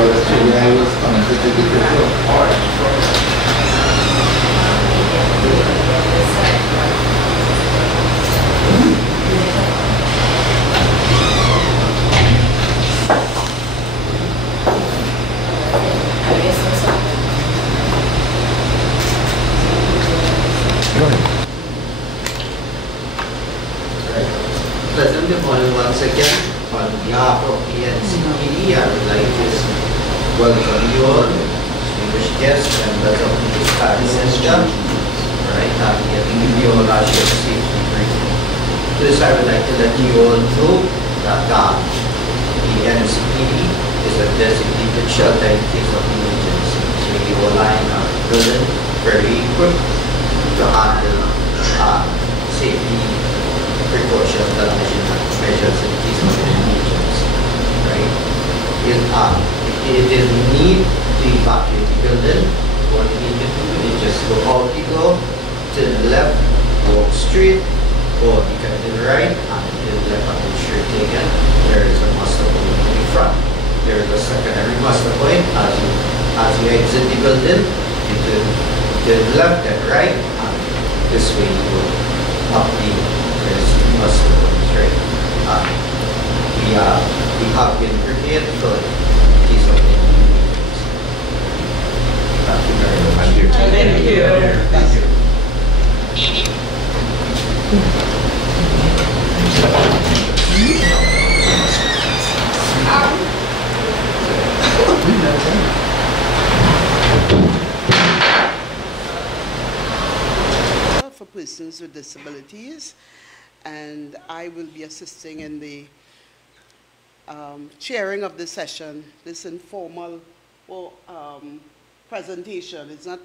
actually I was connected to the Pleasant good morning once again. On behalf of the NCPD, I would like to welcome you all, distinguished guests, members of the Viscardi Center. Right, I'm here to give you all our ship safety briefing. First, I would like to let you all know that the NCPD is a designated shelter in case of emergency. So you all are in our building very equipped to handle safety precautions and measures in case of emergency, right? If it is need to evacuate the building, what you need to do is just go out the door, to the left, walk straight, or you can to the right, and to the left and go straight again. There is a muster point in the front. There is a secondary muster point. As you exit the building, you turn to the left and right, and this way you go up the muster points, right? We have been prepared for the case of any emergency. Thank you very much. Thank you. Thank you. Thank you. For persons with disabilities, and I will be assisting in the chairing of this session, this informal presentation. It's not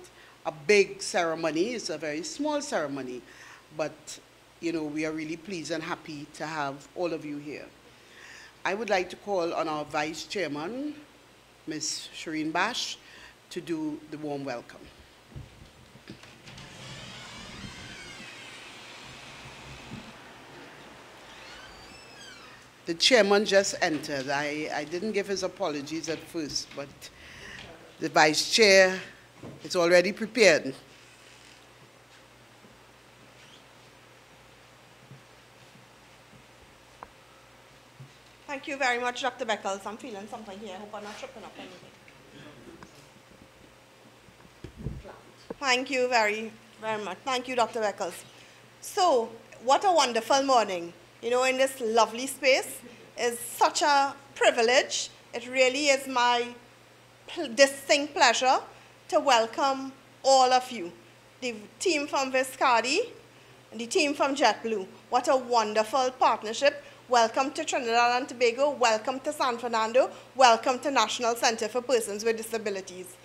a big ceremony, it's a very small ceremony, but you know, we are really pleased and happy to have all of you here. I would like to call on our Vice Chairman, Ms. Shireen Bash, to do the warm welcome. The chairman just entered. I didn't give his apologies at first, but the vice chair is already prepared. Thank you very much, Dr. Beckles. I'm feeling something here. I hope I'm not tripping up anything. Thank you very much. Thank you, Dr. Beckles. So, what a wonderful morning. You know, in this lovely space. It's such a privilege. It really is my distinct pleasure to welcome all of you. The team from Viscardi and the team from JetBlue. What a wonderful partnership. Welcome to Trinidad and Tobago. Welcome to San Fernando. Welcome to National Center for Persons with Disabilities.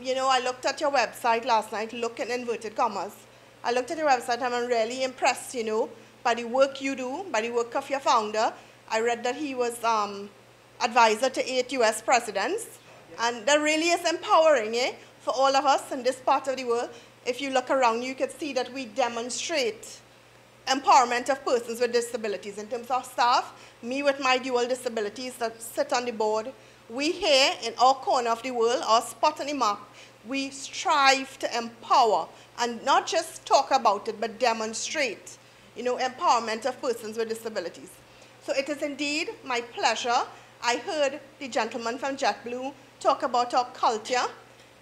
You know, I looked at your website last night, look in inverted commas. I looked at your website and I'm really impressed, you know, by the work you do, by the work of your founder. I read that he was advisor to 8 US presidents. And that really is empowering for all of us in this part of the world. If you look around, you can see that we demonstrate empowerment of persons with disabilities. In terms of staff, me with my dual disabilities that sit on the board, we here in our corner of the world, our spot on the map, we strive to empower and not just talk about it, but demonstrate, you know, empowerment of persons with disabilities. So it is indeed my pleasure. I heard the gentleman from JetBlue talk about our culture.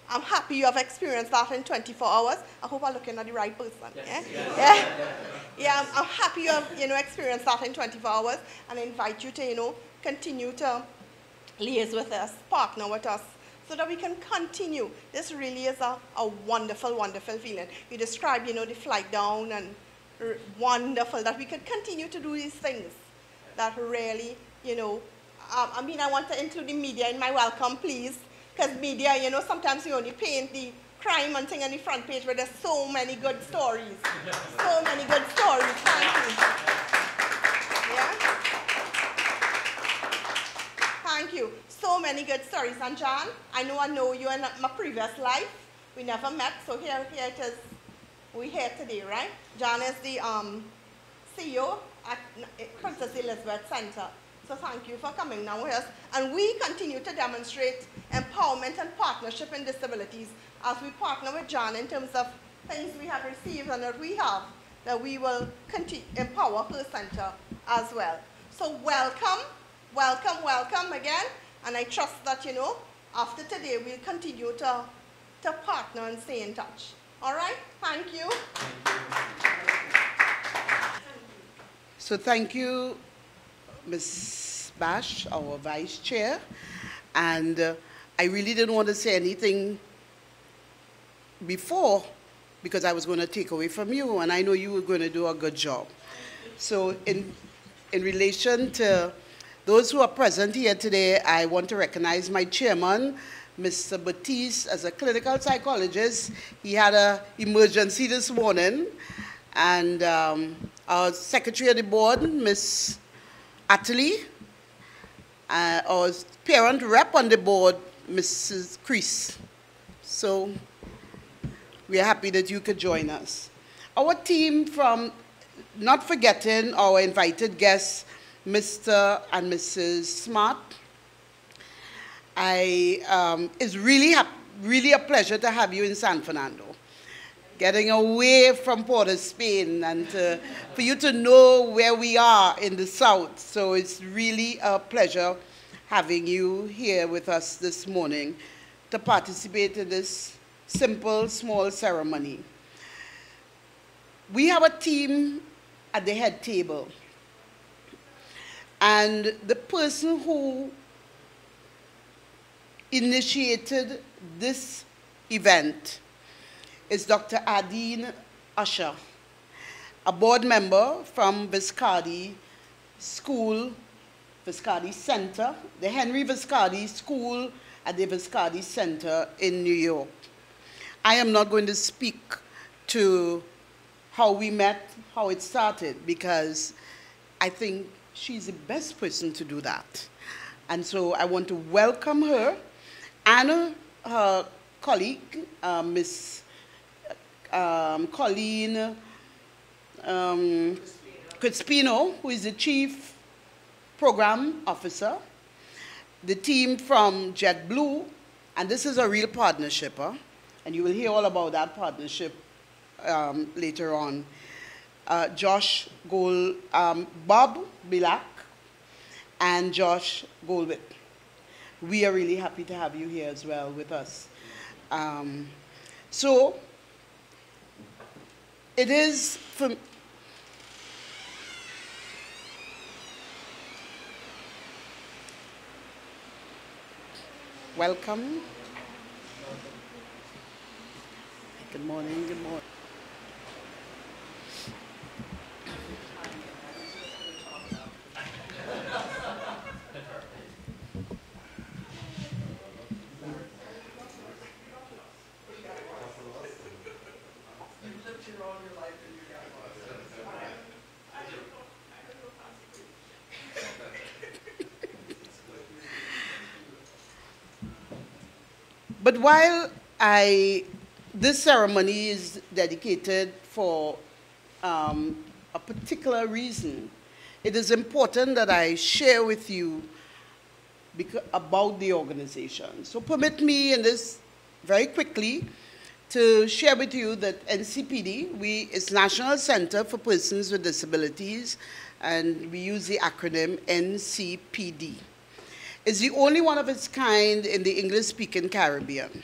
I'm happy you have experienced that in 24 hours. I hope I'm looking at the right person. Yes. Yeah, I'm happy you have, you know, experienced that in 24 hours, and I invite you to, you know, continue to liaise with us, partner with us, so that we can continue. This really is a wonderful, wonderful feeling. You described, you know, the flight down, and wonderful that we could continue to do these things that really, you know, I mean, I want to include the media in my welcome, please, because media, you know, sometimes we only paint the crime and thing on the front page, but there's so many good stories. So many good stories. Thank you. Yeah? Thank you. So many good stories. And John, I know you in my previous life. We never met, so here it is. We're here today, right? John is the CEO at Princess Elizabeth Center. So thank you for coming now with us. And we continue to demonstrate empowerment and partnership in disabilities as we partner with Jan in terms of things we have received and that we have, that we will continue empower her center as well. So welcome, welcome, welcome again. And I trust that, you know, after today, we'll continue to partner and stay in touch. All right? Thank you. So thank you, Ms. Bash, our Vice Chair. And I really didn't want to say anything before because I was going to take away from you, and I know you were going to do a good job. So in relation to those who are present here today, I want to recognize my chairman, Mr. Batiste, as a clinical psychologist. He had an emergency this morning. And our secretary of the board, Ms. Atlee, our parent rep on the board, Mrs. Chris. So we are happy that you could join us. Our team from, not forgetting our invited guests, Mr. and Mrs. Smart. It's really a pleasure to have you in San Fernando. Getting away from Port of Spain and for you to know where we are in the South. So it's really a pleasure having you here with us this morning to participate in this simple, small ceremony. We have a team at the head table. And the person who initiated this event is Dr. Adine Usher, a board member from Viscardi School, Viscardi Center, the Henry Viscardi School at the Viscardi Center in New York. I am not going to speak to how we met, how it started, because I think she's the best person to do that. And so I want to welcome her and her colleague, Miss Colleen Crispino, who is the Chief Program Officer, the team from JetBlue, and this is a real partnership, and you will hear all about that partnership later on. Bob Bilak and Josh Goldwick. We are really happy to have you here as well with us. So it is for welcome. Good morning, good morning. But while this ceremony is dedicated for a particular reason, it is important that I share with you about the organization. So permit me in this very quickly to share with you that NCPD, is National Center for Persons with Disabilities, and we use the acronym NCPD. It's the only one of its kind in the English-speaking Caribbean.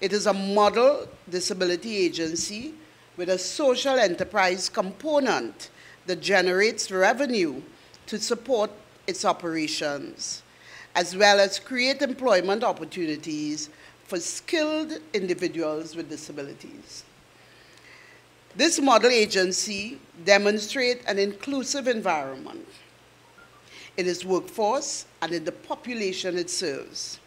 It is a model disability agency with a social enterprise component that generates revenue to support its operations, as well as create employment opportunities for skilled individuals with disabilities. This model agency demonstrates an inclusive environment in its workforce and in the population it serves.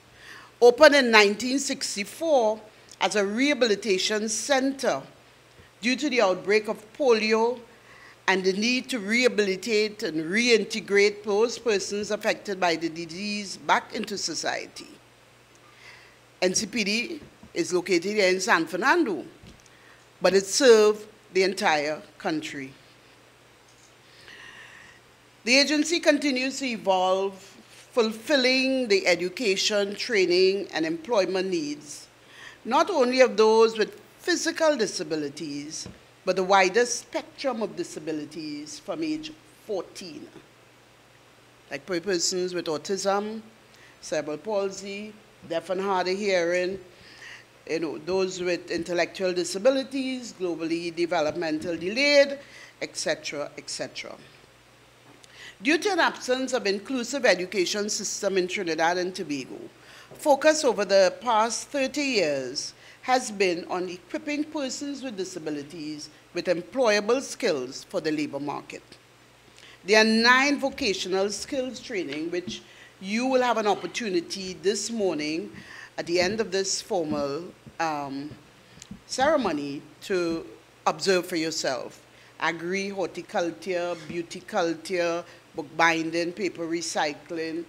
Opened in 1964 as a rehabilitation center due to the outbreak of polio and the need to rehabilitate and reintegrate those persons affected by the disease back into society. NCPD is located here in San Fernando, but it serves the entire country. The agency continues to evolve, fulfilling the education, training, and employment needs, not only of those with physical disabilities, but the wider spectrum of disabilities from age 14, like persons with autism, cerebral palsy, deaf and hard of hearing, those with intellectual disabilities, globally developmental delayed, etc., etc. Due to an absence of inclusive education system in Trinidad and Tobago, focus over the past 30 years has been on equipping persons with disabilities with employable skills for the labor market. There are 9 vocational skills training, which you will have an opportunity this morning at the end of this formal ceremony to observe for yourself. Agri, horticulture, beauty culture, bookbinding, paper recycling,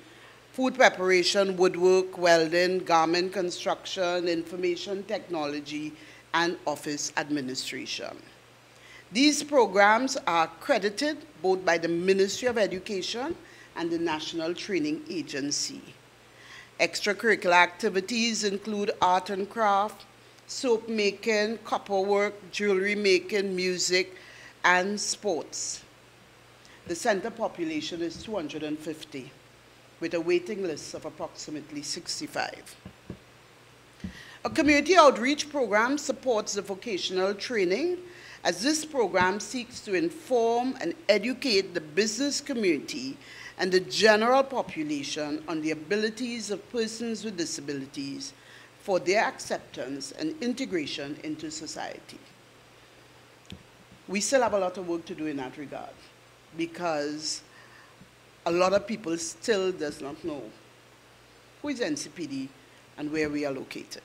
food preparation, woodwork, welding, garment construction, information technology, and office administration. These programs are accredited both by the Ministry of Education and the National Training Agency. Extracurricular activities include art and craft, soap making, copper work, jewelry making, music, and sports. The center population is 250, with a waiting list of approximately 65. A community outreach program supports the vocational training, as this program seeks to inform and educate the business community and the general population on the abilities of persons with disabilities for their acceptance and integration into society. We still have a lot of work to do in that regard, because a lot of people still does not know who is NCPD and where we are located.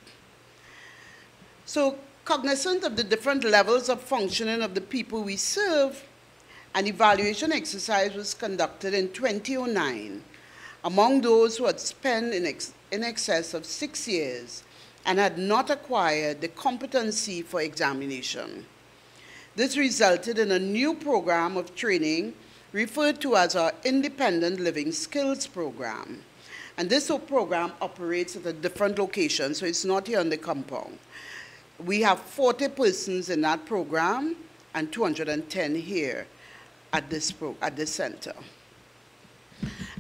So, cognizant of the different levels of functioning of the people we serve, an evaluation exercise was conducted in 2009 among those who had spent in excess of 6 years and had not acquired the competency for examination. This resulted in a new program of training referred to as our Independent Living Skills Program. And this program operates at a different location, so it's not here on the compound. We have 40 persons in that program and 210 here at this center.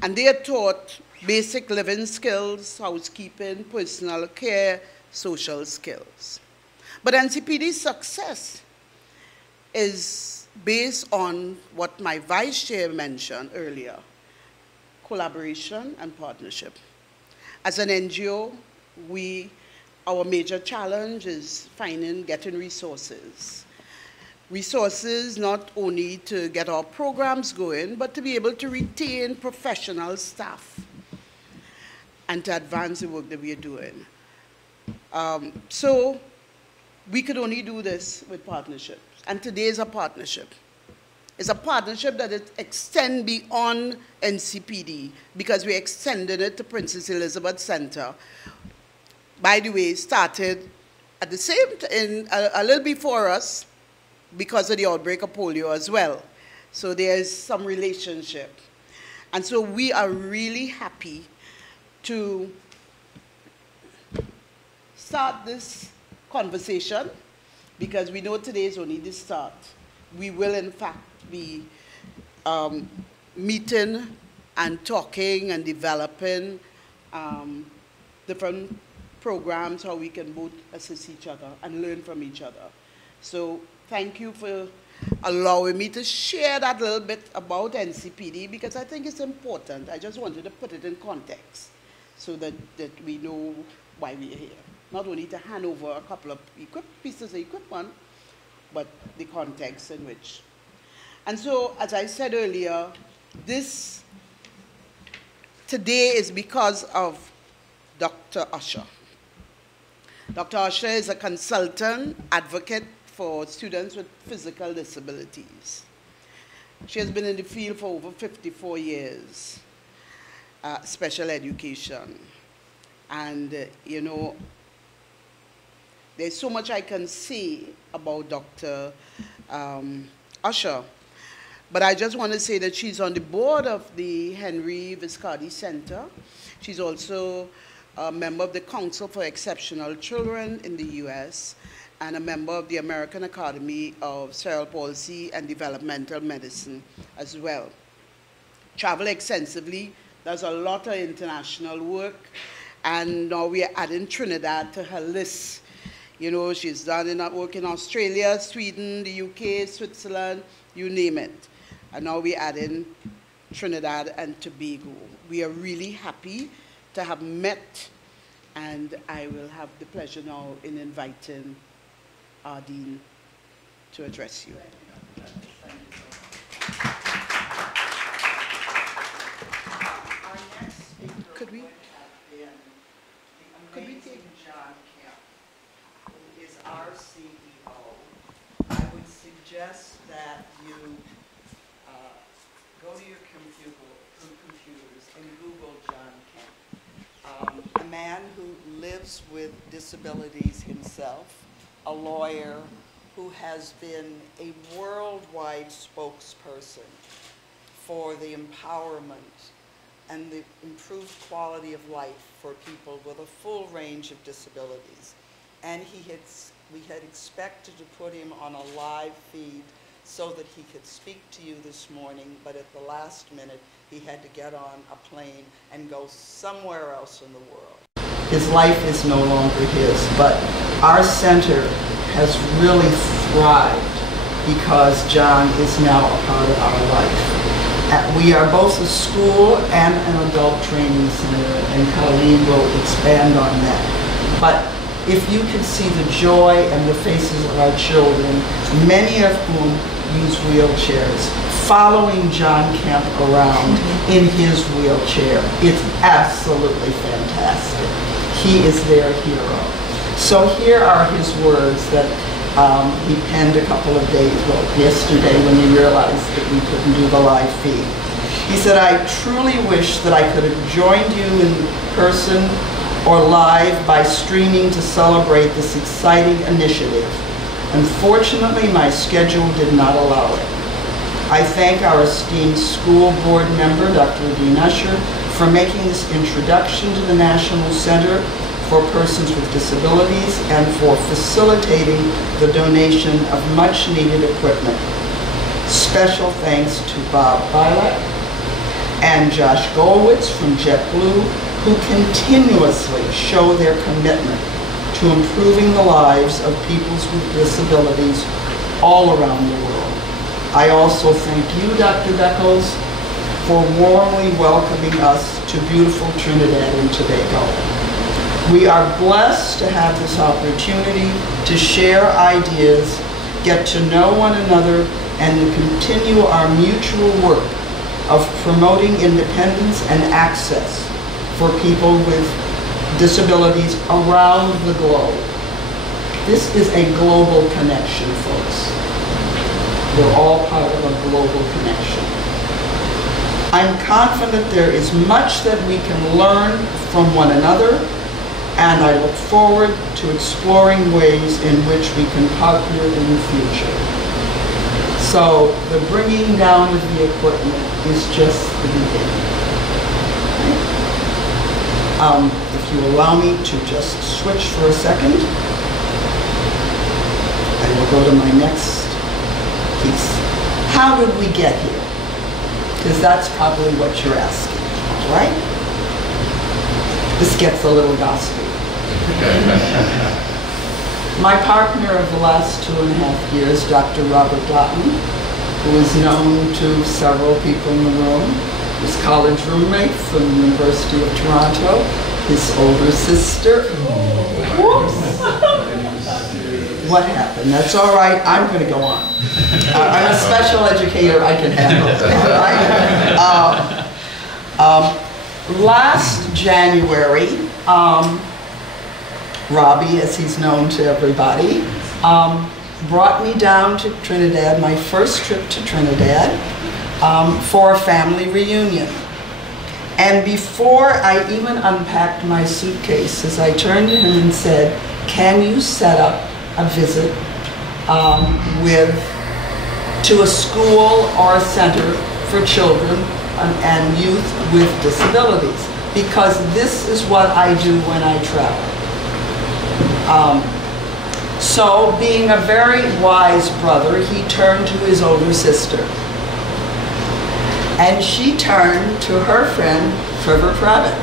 And they are taught basic living skills, housekeeping, personal care, social skills. But NCPD's success is based on what my vice chair mentioned earlier, collaboration and partnership. As an NGO, our major challenge is getting resources. Resources not only to get our programs going, but to be able to retain professional staff and to advance the work that we are doing. So we could only do this with partnerships. And today is a partnership. It's a partnership that extends beyond NCPD, because we extended it to Princess Elizabeth Center. By the way, started at the same time, a little before us, because of the outbreak of polio as well. So there's some relationship. And so we are really happy to start this conversation, because we know today is only the start. We will, in fact, be meeting and talking and developing different programs, how we can both assist each other and learn from each other. So thank you for allowing me to share that little bit about NCPD, because I think it's important. I just wanted to put it in context so that we know why we are here. Not only to hand over a couple of pieces of equipment, but the context in which. And so, as I said earlier, this today is because of Dr. Usher. Dr. Usher is a consultant advocate for students with physical disabilities. She has been in the field for over 54 years, special education. And, you know, there's so much I can say about Dr. Usher. But I just want to say that she's on the board of the Henry Viscardi Center. She's also a member of the Council for Exceptional Children in the U.S. and a member of the American Academy of Cerebral Palsy and Developmental Medicine as well. Travel extensively, does a lot of international work, and now we are adding Trinidad to her list. You know, she's done work in Australia, Sweden, the UK, Switzerland, you name it. And now we're adding Trinidad and Tobago. We are really happy to have met, and I will have the pleasure now in inviting our Dean to address you. Our next speaker could we take John Kemp, who is our CEO. I would suggest that you go to your computers and Google John Kemp. A man who lives with disabilities himself, a lawyer who has been a worldwide spokesperson for the empowerment and the improved quality of life for people with a full range of disabilities. And we had expected to put him on a live feed so that he could speak to you this morning, but at the last minute, he had to get on a plane and go somewhere else in the world. His life is no longer his, but our center has really thrived because John is now a part of our life. We are both a school and an adult training center, and Colleen will expand on that. But if you could see the joy and the faces of our children, many of whom use wheelchairs, following John Kemp around in his wheelchair. It's absolutely fantastic. He is their hero. So here are his words that he penned a couple of days, well, yesterday when he realized that we couldn't do the live feed. He said, "I truly wish that I could have joined you in person or live by streaming to celebrate this exciting initiative. Unfortunately, my schedule did not allow it. I thank our esteemed school board member, Dr. Dean Usher, for making this introduction to the National Center for Persons with Disabilities and for facilitating the donation of much needed equipment. Special thanks to Bob Bilek and Josh Golwitz from JetBlue, who continuously show their commitment to improving the lives of people with disabilities all around the world. I also thank you, Dr. Beckles, for warmly welcoming us to beautiful Trinidad and Tobago. We are blessed to have this opportunity to share ideas, get to know one another, and to continue our mutual work of promoting independence and access for people with disabilities around the globe. This is a global connection, folks. We're all part of a global connection. I'm confident there is much that we can learn from one another, and I look forward to exploring ways in which we can partner in the future. So the bringing down of the equipment is just the beginning. If you allow me to just switch for a second, I will go to my next piece. How did we get here? Because that's probably what you're asking, right? This gets a little gospel. My partner of the last 2.5 years, Dr. Robert Dotton, who is known to several people in the room, his college roommate from the University of Toronto, his older sister. Whoops. What happened? That's all right. I'm going to go on. I'm a special educator. I can handle it. All right? Last January, Robbie, as he's known to everybody, brought me down to Trinidad, my first trip to Trinidad, for a family reunion. And before I even unpacked my suitcases, I turned to him and said, "Can you set up a visit with to a school or a center for children and youth with disabilities, because this is what I do when I travel. So, being a very wise brother, he turned to his older sister. And she turned to her friend, Trevor Pravitt,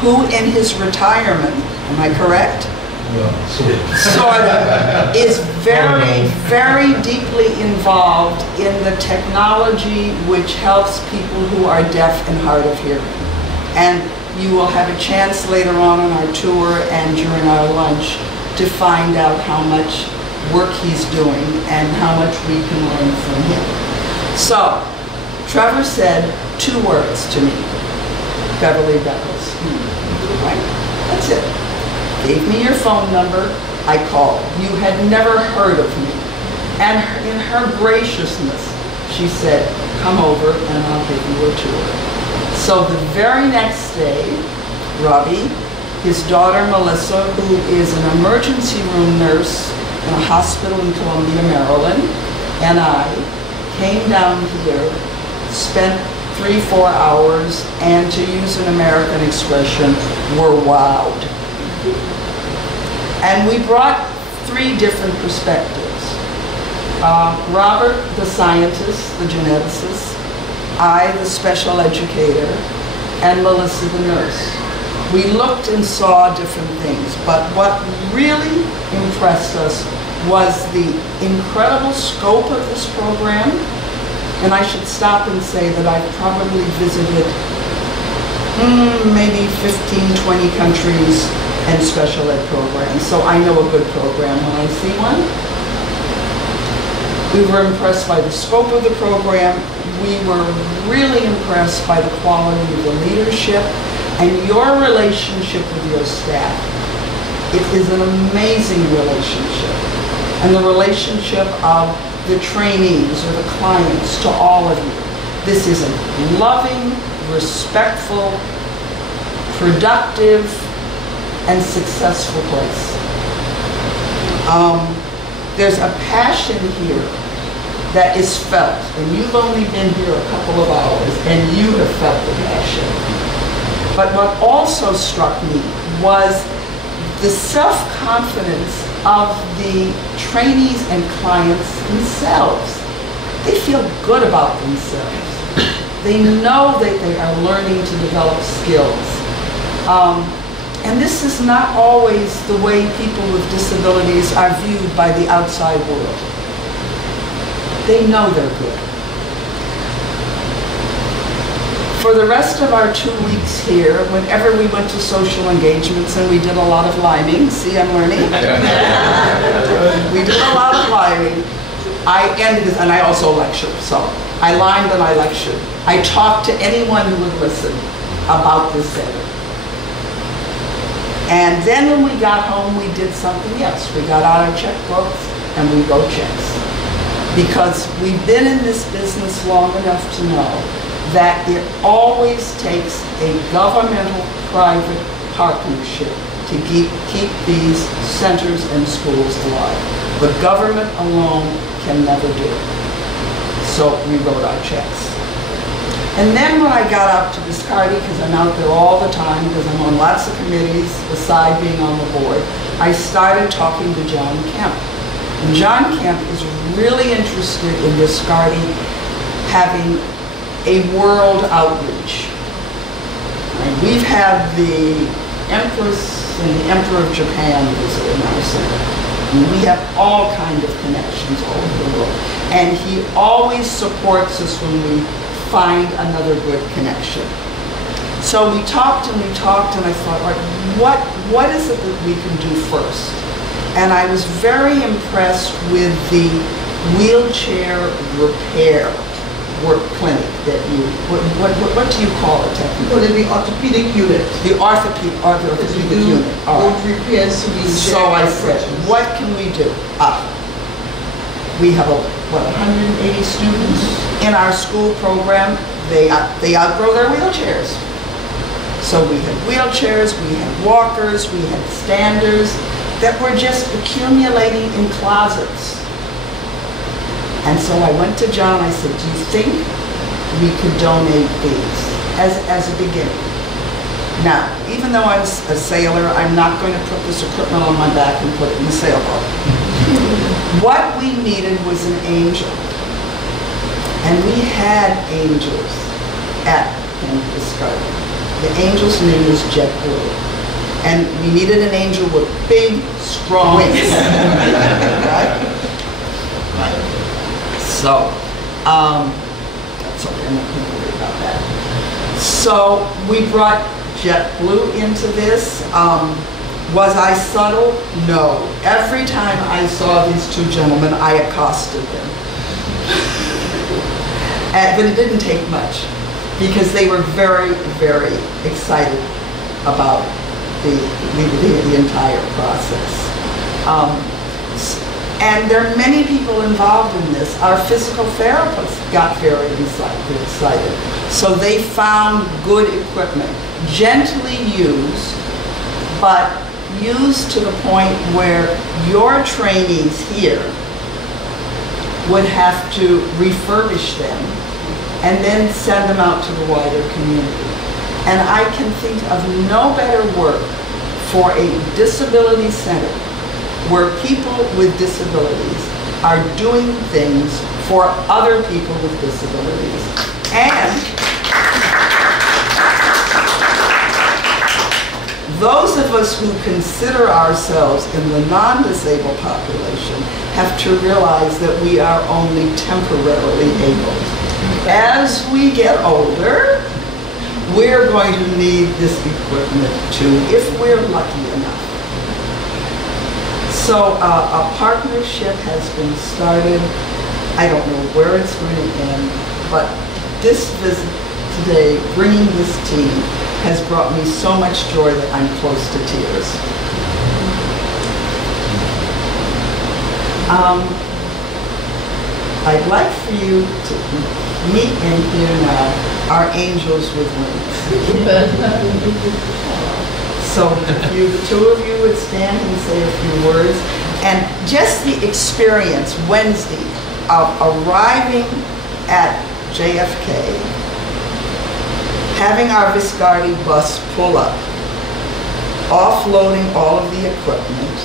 who in his retirement, am I correct? Sort of, is very, very deeply involved in the technology which helps people who are deaf and hard of hearing. And you will have a chance later on our tour and during our lunch to find out how much work he's doing and how much we can learn from him. So, Trevor said 2 words to me, Beverly Beckles. Right? That's it. Gave me your phone number, I called. You had never heard of me. And in her graciousness, she said, come over and I'll give you a tour. So the very next day, Robbie, his daughter Melissa, who is an emergency room nurse in a hospital in Columbia, Maryland, and I came down here, spent 3-4 hours, and to use an American expression, were wowed. And we brought 3 different perspectives. Robert, the scientist, the geneticist, I, the special educator, and Melissa, the nurse. We looked and saw different things, but what really impressed us was the incredible scope of this program. And I should stop and say that I've probably visited maybe 15, 20 countries and special ed programs. So I know a good program when I see one. We were impressed by the scope of the program. We were really impressed by the quality of the leadership and your relationship with your staff. It is an amazing relationship. And the relationship of the trainees or the clients to all of you. This is a loving, respectful, productive, and successful place. There's a passion here that is felt, and you've only been here a couple of hours, and you have felt the passion. But what also struck me was the self-confidence of the trainees and clients themselves. They feel good about themselves. They know that they are learning to develop skills. And this is not always the way people with disabilities are viewed by the outside world. They know they're good. For the rest of our 2 weeks here, whenever we went to social engagements, and we did a lot of liming, see, I'm learning. We did a lot of liming. I ended this, and I also lectured, so I limed and I lectured. I talked to anyone who would listen about this center. And then when we got home, we did something else. We got out our checkbooks and we wrote checks. Because we've been in this business long enough to know that it always takes a governmental-private partnership to keep these centers and schools alive. The government alone can never do it. So we wrote our checks. And then when I got up to Viscardi, because I'm out there all the time, because I'm on lots of committees beside being on the board, I started talking to John Kemp. And John Kemp is really interested in Viscardi having a world outreach. And we've had the Empress and the Emperor of Japan visit in our center. And we have all kinds of connections all over the world. And he always supports us when we find another good connection. So we talked and I thought, all right, what is it that we can do first? And I was very impressed with the wheelchair repair work clinic that you, what do you call it technically? The orthopedic unit. The orthopedic unit. Both repairs to wheelchair. So I said, what can we do? We have, 180 students in our school program. They outgrow their wheelchairs. So we had wheelchairs, we had walkers, we had standers that were just accumulating in closets. And so I went to John, I said, do you think we could donate these as a beginning? Now, even though I'm a sailor, I'm not going to put this equipment on my back and put it in the sailboat. What we needed was an angel. And we had angels at Viscardi. The angel's name was JetBlue. And we needed an angel with big, strong wings. Right? So, that's okay, I'm not going to worry about that. So, we brought JetBlue into this. Was I subtle? No. Every time I saw these two gentlemen, I accosted them. But it didn't take much, because they were very, very excited about the entire process. And there are many people involved in this. Our physical therapists got very excited. So they found good equipment, gently used, but used to the point where your trainees here would have to refurbish them and then send them out to the wider community. And I can think of no better work for a disability center where people with disabilities are doing things for other people with disabilities. And those of us who consider ourselves in the non-disabled population have to realize that we are only temporarily able. As we get older, we're going to need this equipment too, if we're lucky enough. So a partnership has been started. I don't know where it's going to end, but this visit today, bringing this team, has brought me so much joy that I'm close to tears. I'd like for you to meet and hear now our angels with wings. So if the two of you would stand and say a few words. And just the experience Wednesday of arriving at JFK, having our Viscardi bus pull up, offloading all of the equipment,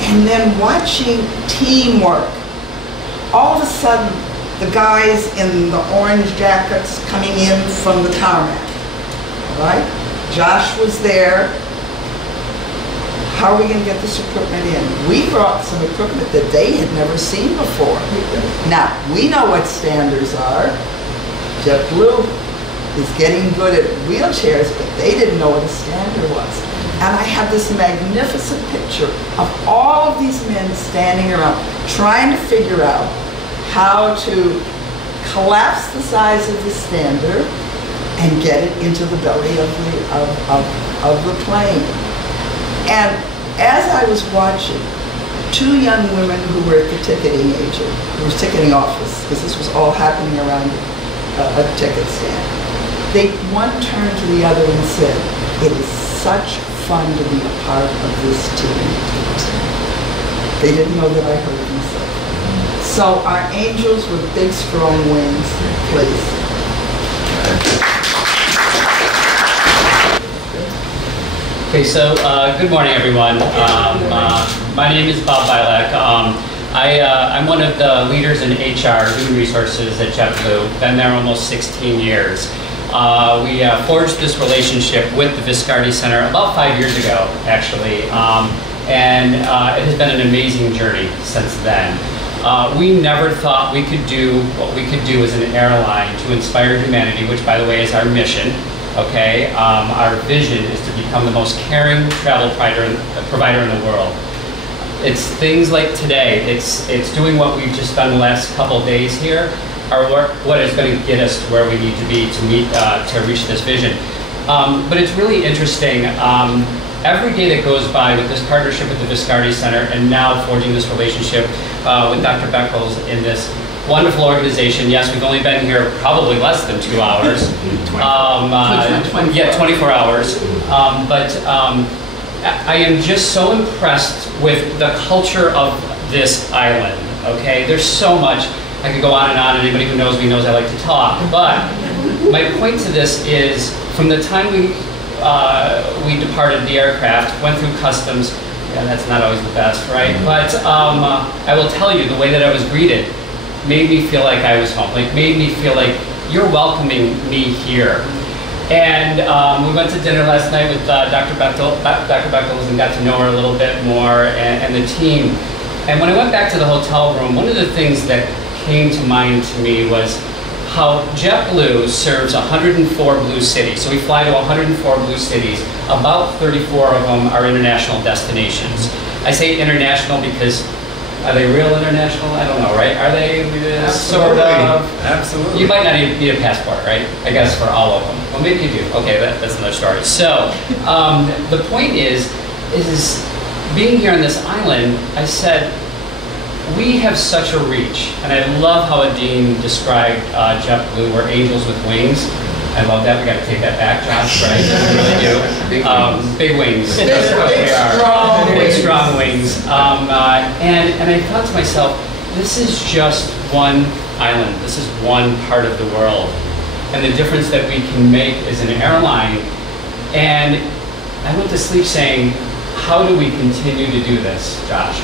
and then watching teamwork. All of a sudden, the guys in the orange jackets coming in from the tarmac, all right? Josh was there. How are we going to get this equipment in? We brought some equipment that they had never seen before. Now, we know what standards are. JetBlue is getting good at wheelchairs, but they didn't know what a standard was. And I have this magnificent picture of all of these men standing around trying to figure out how to collapse the size of the standard and get it into the belly of the plane. And as I was watching, two young women who were at the ticketing agent, who was ticketing office, because this was all happening around a ticket stand, one turned to the other and said, "It is such fun to be a part of this team." They didn't know that I heard them say. So our angels with big, strong wings, please. Okay, so good morning, everyone. My name is Bob Bilek. I'm one of the leaders in HR, Human Resources at JetBlue. Been there almost 16 years. We forged this relationship with the Viscardi Center about 5 years ago, actually, and it has been an amazing journey since then. We never thought we could do what we could do as an airline to inspire humanity, which, by the way, is our mission. Okay, our vision is to become the most caring travel provider in the world. It's things like today. It's doing what we've just done the last couple of days here, or what is going to get us to where we need to be to reach this vision. But it's really interesting. Every day that goes by with this partnership with the Viscardi Center, and now forging this relationship with Dr. Beckles in this wonderful organization. Yes, we've only been here probably less than 2 hours. 24 hours. But I am just so impressed with the culture of this island. Okay, there's so much. I could go on, and anybody who knows me knows I like to talk. But my point to this is, from the time we departed the aircraft, went through customs, yeah, that's not always the best, right? But I will tell you, the way that I was greeted made me feel like I was home, like made me feel like you're welcoming me here. And we went to dinner last night with Dr. Beckles and got to know her a little bit more, and the team. And when I went back to the hotel room, one of the things that came to mind to me was how JetBlue serves 104 blue cities. So we fly to 104 blue cities. About 34 of them are international destinations. I say international because, are they real international? I don't know, right? Are they sort of? Absolutely. You might not even need a passport, right? I guess for all of them. Well, maybe you do. Okay, that's another story. So the point is being here on this island, I said, we have such a reach, and I love how a dean described JetBlue, we're angels with wings. I love that. We got to take that back, Josh, right? We really do. Big wings. That's what they are. Big, strong wings. And I thought to myself, this is just one island. This is one part of the world. And the difference that we can make as an airline. And I went to sleep saying, how do we continue to do this, Josh?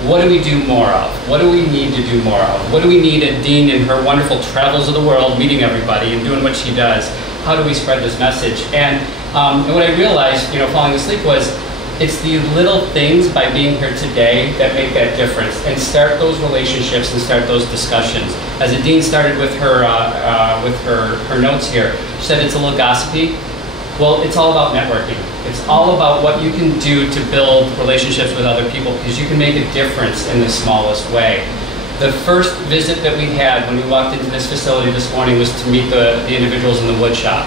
What do we do more of? What do we need to do more of? What do we need a dean in her wonderful travels of the world, meeting everybody and doing what she does? How do we spread this message? And what I realized, falling asleep was, it's the little things by being here today that make that difference, and start those relationships and start those discussions. As the dean started with her notes here, she said it's a little gossipy. Well, it's all about networking. It's all about what you can do to build relationships with other people, because you can make a difference in the smallest way. The first visit that we had when we walked into this facility this morning was to meet the individuals in the wood shop.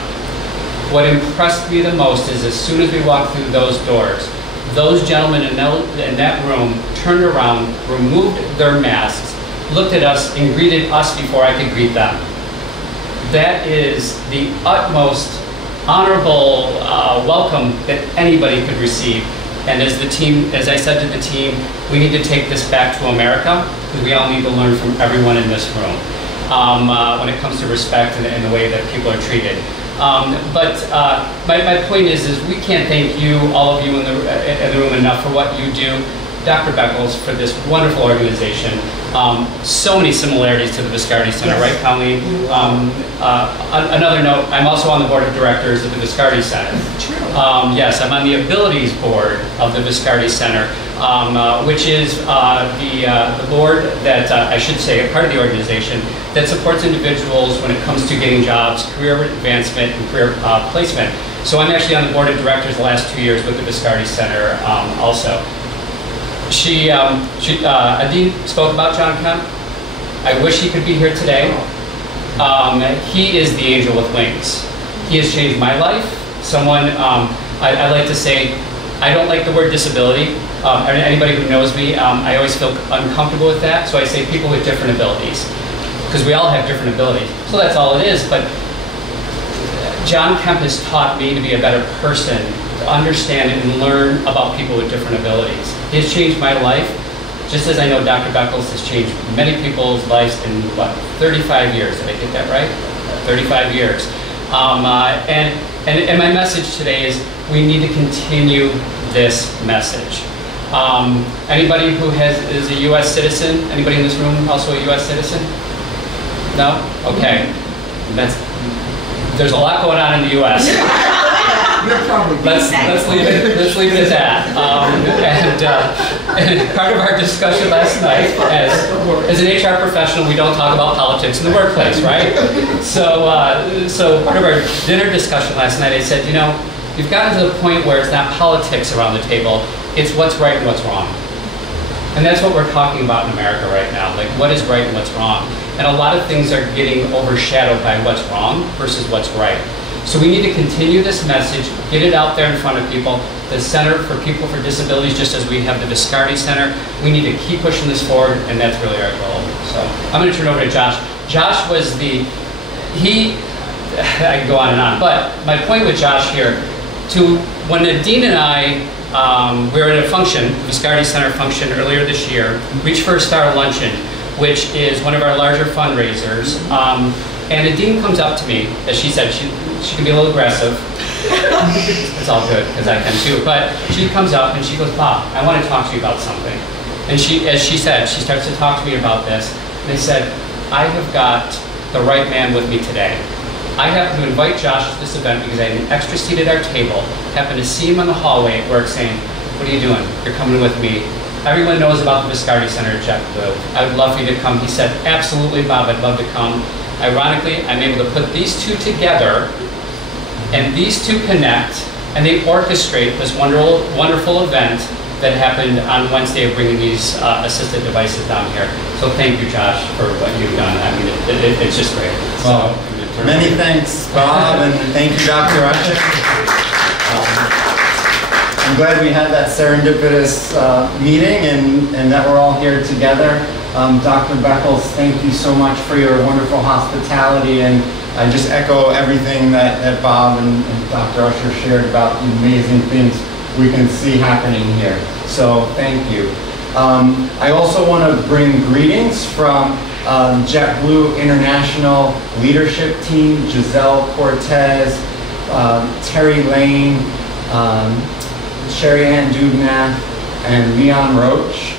What impressed me the most is, as soon as we walked through those doors, those gentlemen in that room turned around, removed their masks, looked at us, and greeted us before I could greet them. That is the utmost honorable welcome that anybody could receive. And as I said to the team, we need to take this back to America, because we all need to learn from everyone in this room when it comes to respect and the way that people are treated. My point is we can't thank you, all of you in the room, enough for what you do. Dr. Beckles, for this wonderful organization. So many similarities to the Viscardi Center, right, Colleen? Another note, I'm also on the board of directors of the Viscardi Center. Yes, I'm on the abilities board of the Viscardi Center, which is the board that, I should say, a part of the organization that supports individuals when it comes to getting jobs, career advancement, and career placement. So I'm actually on the board of directors the last 2 years with the Viscardi Center also. Adine spoke about John Kemp. I wish he could be here today. He is the angel with wings. He has changed my life. Someone, I like to say, I don't like the word disability. Anybody who knows me, I always feel uncomfortable with that. So I say people with different abilities, because we all have different abilities. So that's all it is. But John Kemp has taught me to be a better person, to understand and learn about people with different abilities. He has changed my life, just as I know Dr. Beckles has changed many people's lives in, 35 years? Did I get that right? 35 years. And my message today is we need to continue this message. Anybody who is a U.S. citizen? Anybody in this room also a U.S. citizen? No? Okay. There's a lot going on in the U.S. Let's leave it at that. And part of our discussion last night, as an HR professional, we don't talk about politics in the workplace, right? So part of our dinner discussion last night, I said, you've gotten to the point where it's not politics around the table, it's what's right and what's wrong. And that's what we're talking about in America right now, like what is right and what's wrong. And a lot of things are getting overshadowed by what's wrong versus what's right. So we need to continue this message, get it out there in front of people. The Center for People with Disabilities, just as we have the Viscardi Center, we need to keep pushing this forward, and that's really our goal. So I'm going to turn it over to Josh. Josh was I can go on and on, but my point with Josh here, when Nadine and I, we were at a function, Viscardi Center function earlier this year, Reach for a Star luncheon. which is one of our larger fundraisers. And Nadine comes up to me, as she said, she can be a little aggressive. It's all good, because I can too. But she comes up and she goes, Bob, I want to talk to you about something. And she, as she said, she starts to talk to me about this. And they said, I have got the right man with me today. I happened to invite Josh to this event because I had an extra seat at our table. Happened to see him in the hallway at work saying, what are you doing? You're coming with me. Everyone knows about the Viscardi Center at JetBlue. I would love for you to come. He said, absolutely, Bob, I'd love to come. Ironically, I'm able to put these two together, and these two connect, and they orchestrate this wonderful event that happened on Wednesday of bringing these assisted devices down here. So thank you, Josh, for what you've done. I mean, it's just great. Well, many thanks, Bob, and thank you, Dr. Usher. I'm glad we had that serendipitous meeting and that we're all here together. Dr. Beckles, thank you so much for your wonderful hospitality, and I just echo everything that Bob and Dr. Usher shared about the amazing things we can see happening here. So thank you. I also want to bring greetings from JetBlue International Leadership Team, Giselle Cortez, Terry Lane, Sherry Ann Dubnath, and Leon Roach,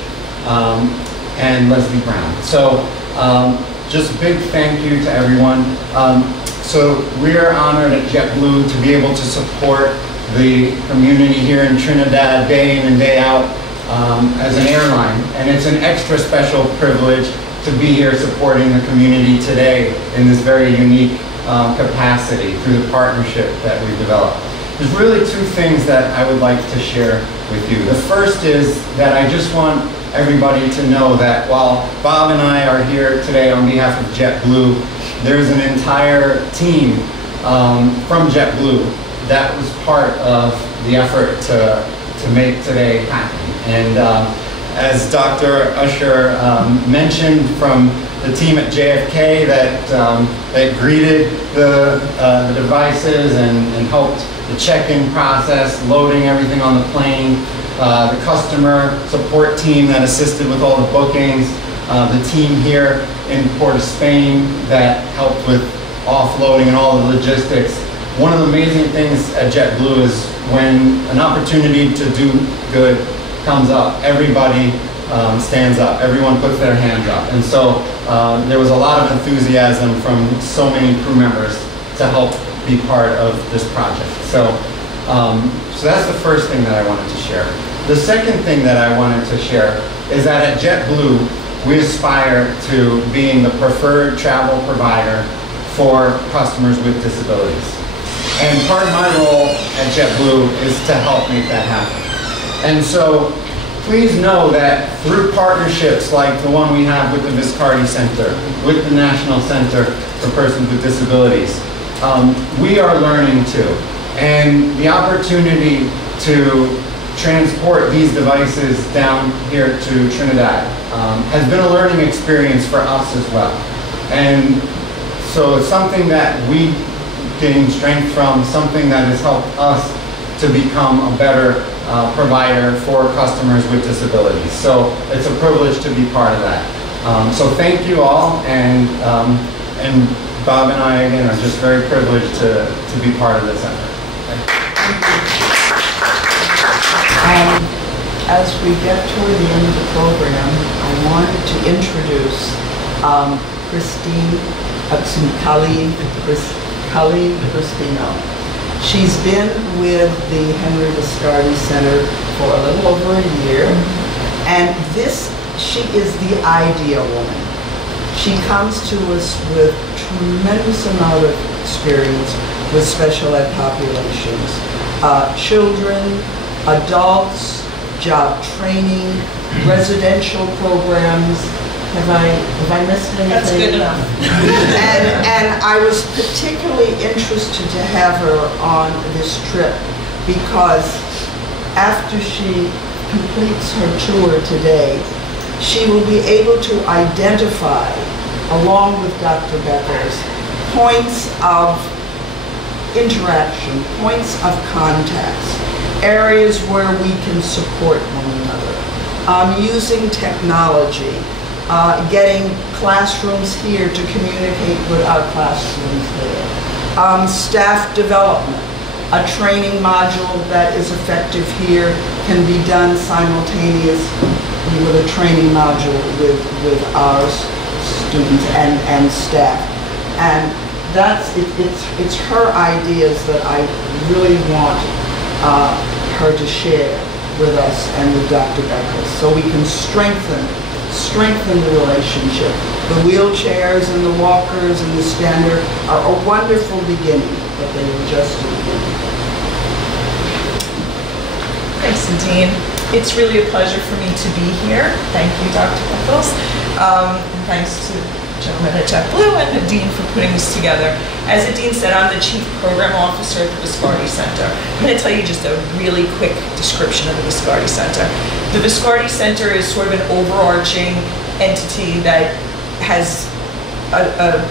and Leslie Brown. So just a big thank you to everyone. So we're honored at JetBlue to be able to support the community here in Trinidad day in and day out as an airline. And it's an extra special privilege to be here supporting the community today in this very unique capacity through the partnership that we've developed. There's really two things that I would like to share with you. The first is that I just want everybody to know that while Bob and I are here today on behalf of JetBlue, there's an entire team from JetBlue that was part of the effort to make today happen. And as Dr. Usher mentioned, from the team at JFK that greeted the devices and helped the check-in process, loading everything on the plane, the customer support team that assisted with all the bookings, the team here in Port of Spain that helped with offloading and all the logistics. One of the amazing things at JetBlue is when an opportunity to do good comes up, everybody stands up, everyone puts their hands up. And so there was a lot of enthusiasm from so many crew members to help be part of this project. So that's the first thing that I wanted to share. The second thing that I wanted to share is that at JetBlue, we aspire to being the preferred travel provider for customers with disabilities. And part of my role at JetBlue is to help make that happen. And so please know that through partnerships like the one we have with the Viscardi Center, with the National Center for Persons with Disabilities, we are learning too. And the opportunity to transport these devices down here to Trinidad has been a learning experience for us as well. And so it's something that we gain strength from, something that has helped us to become a better provider for customers with disabilities. So it's a privilege to be part of that. So thank you all, and Bob and I, again, are just very privileged to be part of this effort. As we get toward the end of the program, I wanted to introduce Colleen Cristino. She's been with the Henry Viscardi Center for a little over a year, and she is the ideal woman. She comes to us with tremendous amount of experience with special ed populations, children, adults, job training, residential programs. Have I missed anything? That's good enough. and I was particularly interested to have her on this trip because after she completes her tour today, she will be able to identify, along with Dr. Beckles, points of interaction, points of contacts, areas where we can support one another, using technology getting classrooms here to communicate with our classrooms there. Staff development, a training module that is effective here can be done simultaneously with a training module with our students and staff. And it's her ideas that I really want her to share with us and with Dr. Beckles, so we can strengthen the relationship. The wheelchairs and the walkers and the stander are a wonderful beginning, but they are just a beginning. Thanks, Nadine. It's really a pleasure for me to be here. Thank you, Dr. Beckles. And thanks to the gentleman at JetBlue and Nadine for putting this together. As Nadine said, I'm the Chief Program Officer at the Viscardi Center. I'm going to tell you just a really quick description of the Viscardi Center. The Viscardi Center is sort of an overarching entity that has a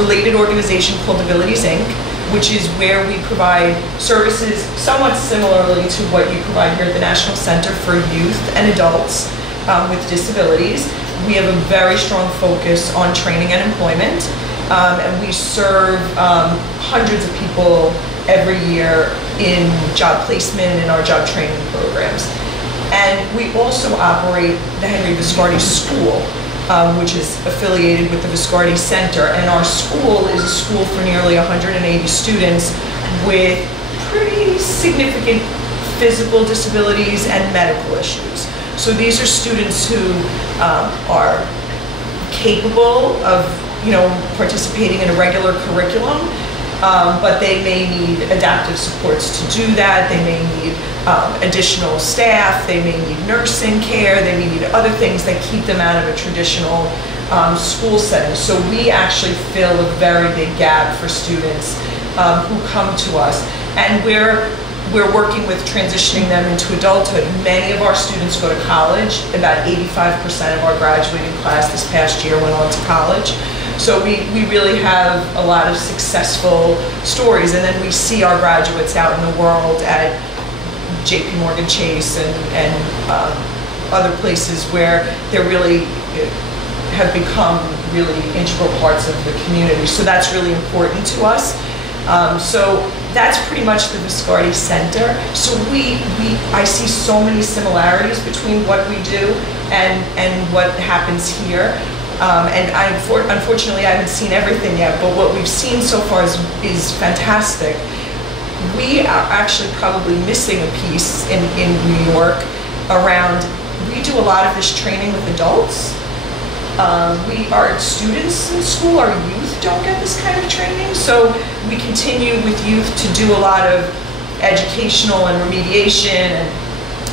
related organization called Abilities Inc., which is where we provide services somewhat similarly to what you provide here at the National Center for Youth and Adults with Disabilities. We have a very strong focus on training and employment, and we serve hundreds of people every year in job placement and our job training programs. And we also operate the Henry Viscardi School, which is affiliated with the Viscardi Center. And our school is a school for nearly 180 students with pretty significant physical disabilities and medical issues. So these are students who are capable of, participating in a regular curriculum, but they may need adaptive supports to do that. They may need additional staff. They may need nursing care. They may need other things that keep them out of a traditional school setting. So we actually fill a very big gap for students who come to us. And we're working with transitioning them into adulthood. Many of our students go to college. About 85% of our graduating class this past year went on to college. So we really have a lot of successful stories. And then we see our graduates out in the world at JP Morgan Chase and other places where they're really have become really integral parts of the community. So that's really important to us. So that's pretty much the Viscardi Center. So I see so many similarities between what we do and what happens here. And unfortunately, I haven't seen everything yet, but what we've seen so far is fantastic. We are actually probably missing a piece in New York around, we do a lot of this training with adults. Our students in school, our youth don't get this kind of training, so we continue with youth to do a lot of educational and remediation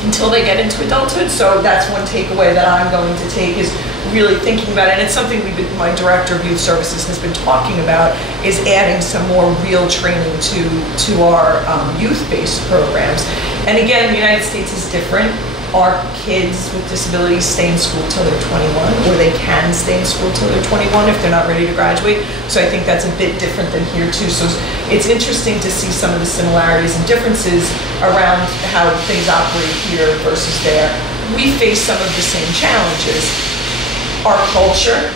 until they get into adulthood. So that's one takeaway that I'm going to take, is really thinking about it. And it's something my director of youth services has been talking about, is adding some more real training to our youth-based programs. And again, the United States is different. Our kids with disabilities stay in school till they're 21, or they can stay in school till they're 21 if they're not ready to graduate. So I think that's a bit different than here too. So it's interesting to see some of the similarities and differences around how things operate here versus there. We face some of the same challenges. Our culture,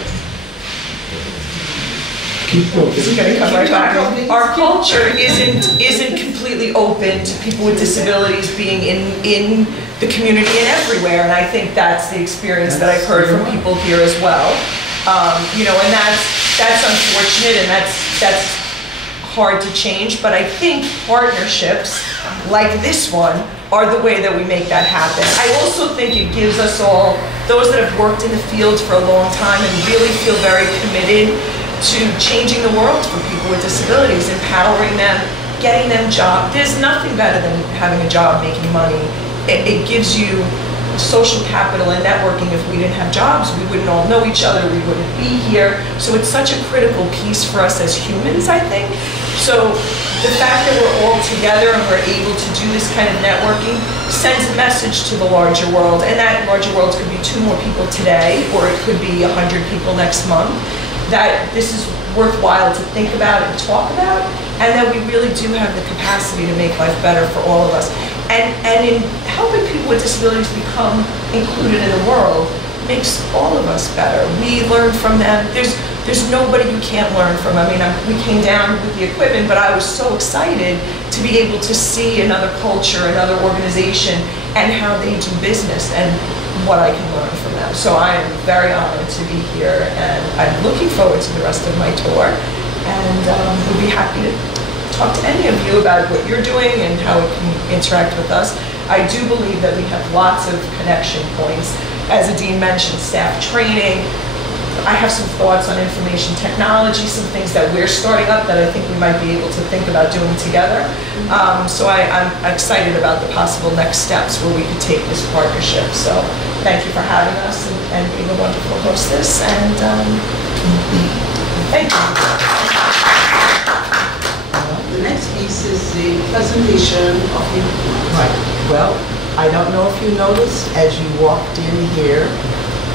our culture isn't completely open to people with disabilities being in the community and everywhere, and I think that's the experience that I've heard from people here as well. And that's unfortunate, and that's hard to change. But I think partnerships like this one are the way that we make that happen. I also think it gives us all, those that have worked in the field for a long time and really feel very committed to changing the world for people with disabilities, empowering them, getting them jobs. There's nothing better than having a job, making money. It gives you social capital and networking. If we didn't have jobs, we wouldn't all know each other, we wouldn't be here. So it's such a critical piece for us as humans, I think. So the fact that we're all together and we're able to do this kind of networking sends a message to the larger world. And that larger world could be 2 more people today, or it could be 100 people next month. That this is worthwhile to think about and talk about, and that we really do have the capacity to make life better for all of us. And in helping people with disabilities become included in the world, makes all of us better. We learn from them. There's nobody you can't learn from. I mean, we came down with the equipment, but I was so excited to be able to see another culture, another organization, and how they do business and what I can learn from them. So I am very honored to be here, and I'm looking forward to the rest of my tour, and we'll be happy to talk to any of you about what you're doing and how it can interact with us. I do believe that we have lots of connection points. As the Dean mentioned, staff training. I have some thoughts on information technology, some things that we're starting up that I think we might be able to think about doing together. So I'm excited about the possible next steps where we could take this partnership. So thank you for having us and being a wonderful hostess. And thank you. The next piece is the presentation of the... Right. Well, I don't know if you noticed as you walked in here,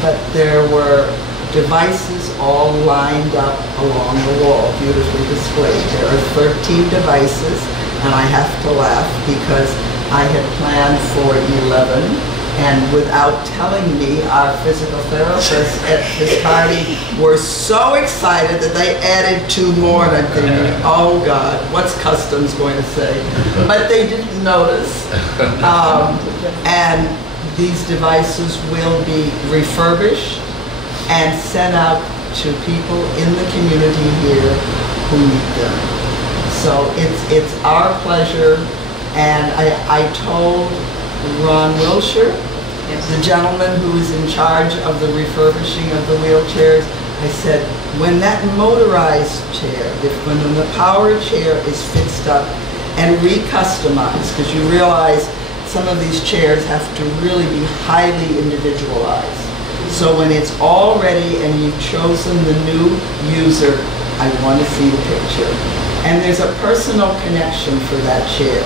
but there were devices all lined up along the wall, beautifully displayed. There are 13 devices, and I have to laugh because I had planned for 11, and without telling me, our physical therapists at Viscardi were so excited that they added 2 more, and I'm thinking, oh God, what's customs going to say? But they didn't notice. And these devices will be refurbished and sent out to people in the community here who need them. So it's our pleasure, and I told Ron Wilshire, the gentleman who is in charge of the refurbishing of the wheelchairs, I said, when that motorized chair, when the power chair is fixed up and recustomized, because you realize some of these chairs have to really be highly individualized. So when it's all ready and you've chosen the new user, I want to see the picture. And there's a personal connection for that chair.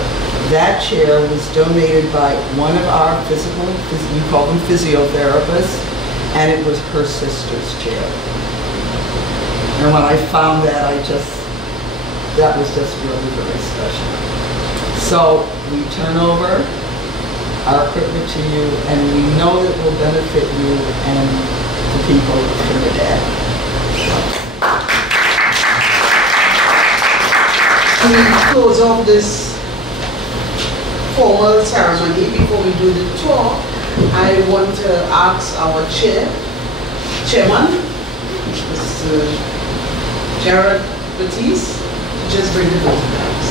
That chair was donated by one of our we call them physiotherapists, and it was her sister's chair. And when I found that, that was just really, really special. So we turn over our equipment to you, and we know that will benefit you and the people of Trinidad. To close off this formal ceremony, before we do the tour, I want to ask our chairman, Mr. Jared Batiste, to just bring the photographs.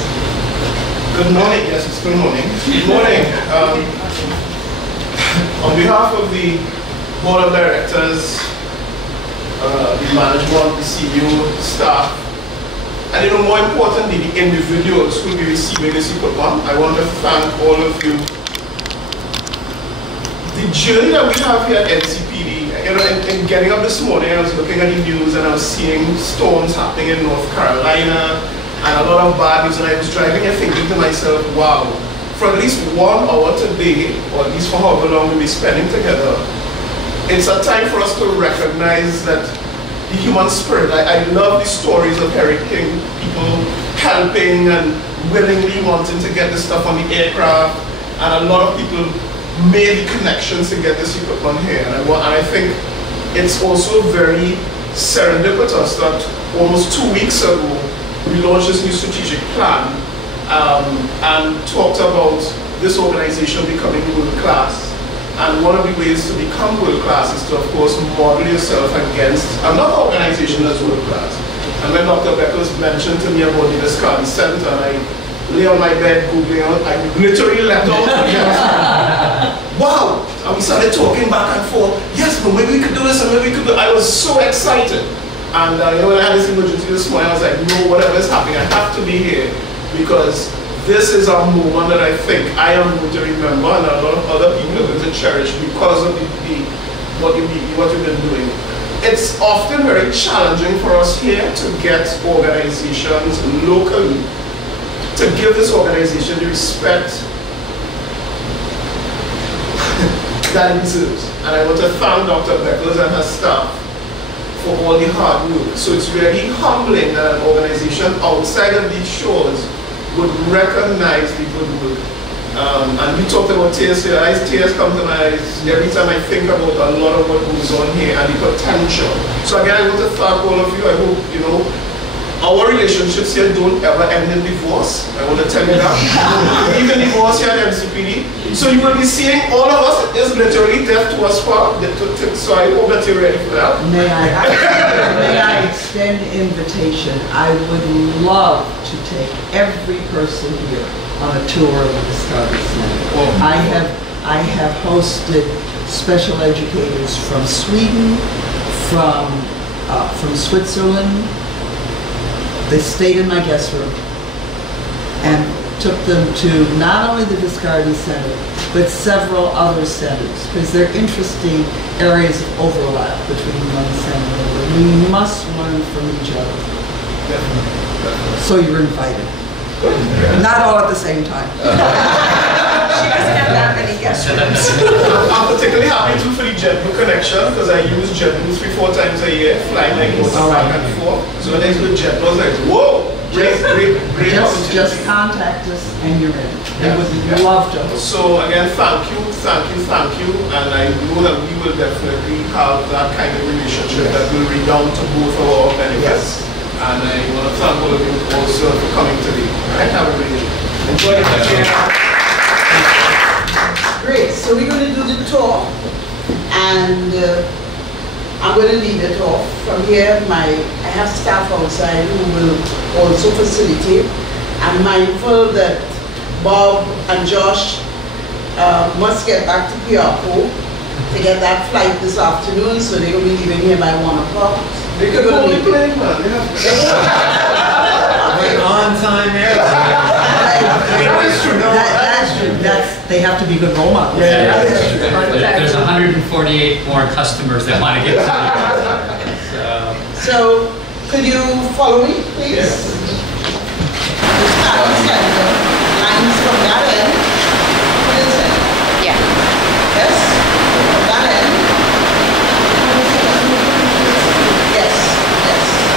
Good morning. Yes, it's good morning. Good morning. On behalf of the Board of Directors, the management, the CEO, staff, and even more importantly, the individuals who will be receiving this equipment, I want to thank all of you. The journey that we have here at NCPD, you know, in getting up this morning, I was looking at the news and I was seeing storms happening in North Carolina, and a lot of bad news, and I was driving and thinking to myself, wow, for at least 1 hour today, or at least for however long we'll be spending together, it's a time for us to recognize that the human spirit. I love the stories of hurricane, people helping and willingly wanting to get this stuff on the aircraft, and a lot of people made the connections to get this equipment here. And I think it's also very serendipitous that almost 2 weeks ago, we launched this new strategic plan and talked about this organization becoming world class. And one of the ways to become world class is to, of course, model yourself against another organization that's world class. And when Dr. Beckles mentioned to me about the Viscardi Center, and I lay on my bed Googling out, I literally let off. Wow! And we started talking back and forth. Yes, but maybe we could do this and maybe we could do it. I was so excited. And you know, when I had this emergency this morning, I was like, no, whatever is happening, I have to be here, because this is a moment that I think I am going to remember, and a lot of other people are going to cherish because of what you've been doing. It's often very challenging for us here to get organizations locally to give this organization the respect that it deserves. And I want to thank Dr. Beckles and her staff for all the hard work. So it's really humbling that an organization outside of these shores would recognize the good work And we talked about tears here. Tears come to my eyes every time I think about a lot of what goes on here and the potential. So again, I want to thank all of you. I hope, you know, our relationships here don't ever end in divorce. I want to tell you that. Even divorce here at NCPD. So you will be seeing all of us is literally death to us. So I hope that you're ready for that. May I extend an invitation? I would love to take every person here on a tour of the Viscardi Center. I have hosted special educators from Sweden, from Switzerland. They stayed in my guest room and took them to not only the Viscardi Center, but several other centers, because they're interesting areas of overlap between one center and another. We must learn from each other. Definitely. So you're invited. Not all at the same time. She doesn't have that many guest rooms. I'm particularly happy too for the JetBlue connection because I use JetBlue 3-4 times a year, flying like back and forth. So when I use JetBlue, I was like, whoa, great opportunity. Just contact us and you're in. I would love to. So again, thank you, and I know that we will definitely have that kind of relationship that will redound to both of our benefits. And I want to thank all of you also for coming today. Right? Have a great day. Enjoy the Great, so we're going to do the tour, and I'm going to lead it off. From here, I have staff outside who will also facilitate. I'm mindful that Bob and Josh must get back to Piarco to get that flight this afternoon, so they're going to be leaving here by 1 o'clock. They could only play, man. On time They have to be good role models. There's 148 more customers that want to get to you. So, could you follow me, please? Yes. Lines from that end. What is it? Yeah. Yes? From that end. Yes. Yes.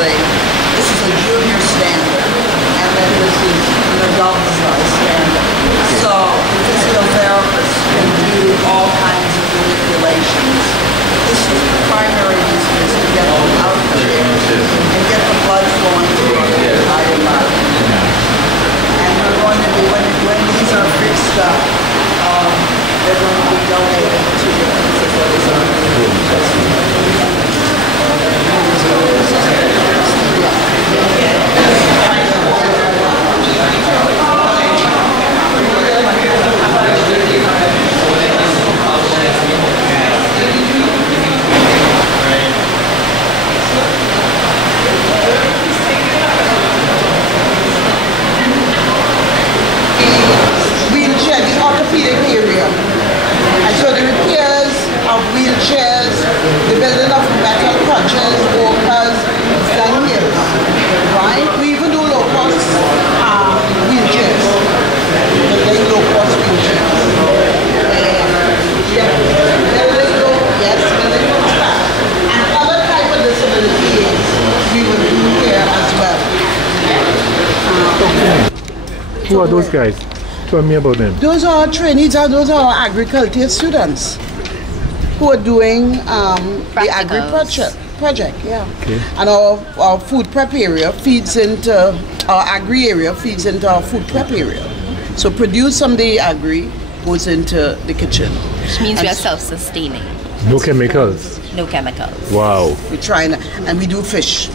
This is a junior standard, and then this is an adult size standard. So the physical therapist can do all kinds of manipulations. This is the primary reason is to get them out of the chair and get the blood flowing through the entire body. And we're going to be, when these are fixed up, they're going to be donated to the wheelchair, the orthopedic area. And so the repairs of wheelchairs, the building of metal crutches, walkers, done here. Right? We even do low-cost wheelchairs. Very low-cost wheelchairs. Building staff. And other type of disabilities we will do here as well. Who are those guys? Tell me about them. Those are trainees, those are agriculture students who are doing the agri project, yeah. Okay. And our food prep area feeds into, our agri area feeds into our food prep area. So produce some of the agri goes into the kitchen. Which means we are self-sustaining. No chemicals. No chemicals. Wow. We try and we do fish.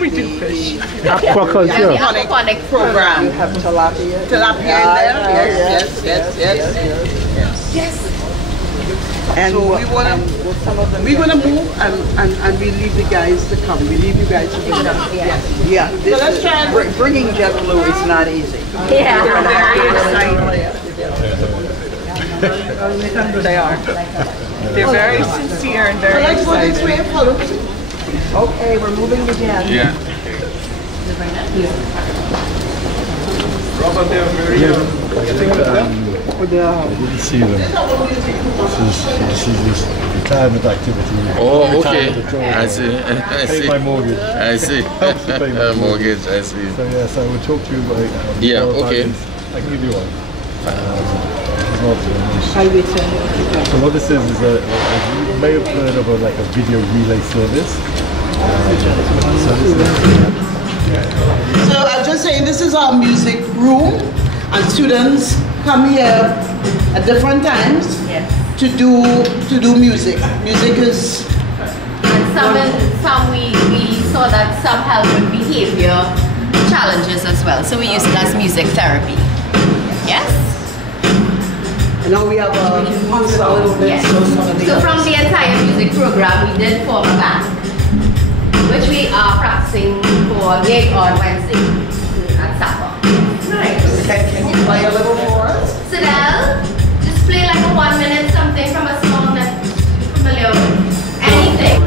We do fish. Aquaculture. Aquaponic program. You have tilapia. Tilapia in there? Yes. And So we're gonna move and we leave the guys to come. We leave you guys to come. Yeah. So let's try and bringing JetBlue is not easy. Yeah. They are. They're very sincere and very Let's go this way, follow. Okay, we're moving again. Yeah. Robert, they're very. I didn't see them. This is retirement activity. Oh, okay. Retirement withdrawal. I see. I Pay see. my mortgage. I see. Helps to pay my Mortgage, I see. So yes, I will talk to you about. Yeah, more about okay. this. I can give you one. So what this is you may have heard of like a video relay service. So I'm just saying, this is our music room, and students come here at different times to do music. Music is. And some we saw that some help with behavior challenges as well. So we use it as music therapy. Yes? And now we have a little bit. Yes. So So from the entire music program, we did form a band, which we are practicing for a gig on Wednesday at Supper. Nice. Can you play a little for us? Sidel, just play like a 1 minute something from a song that you're familiar with. Anything.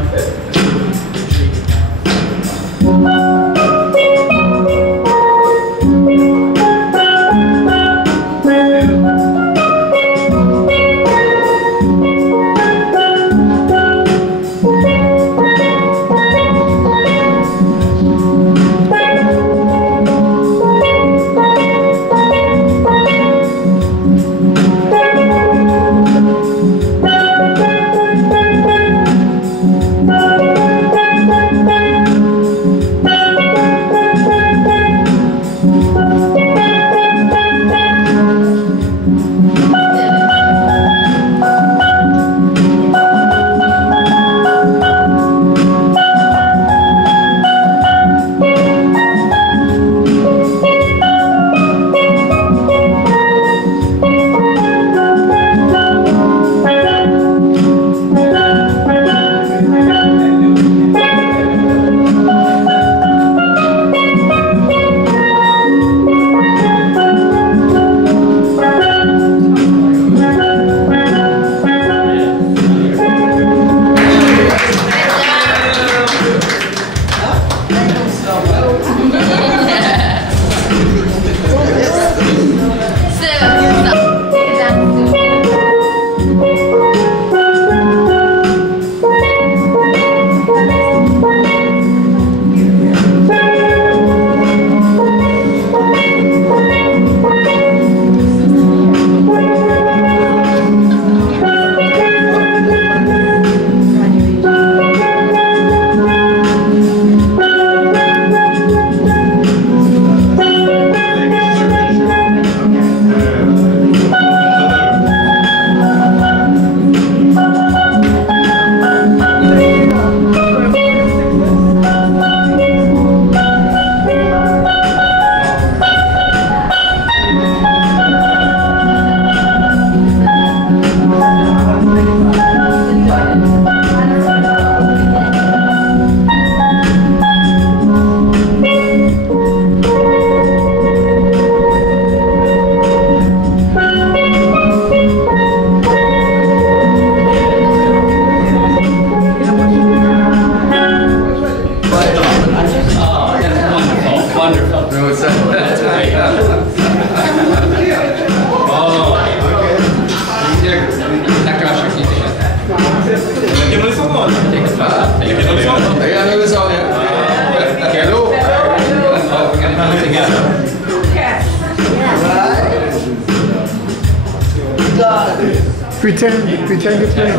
Pretend you're playing.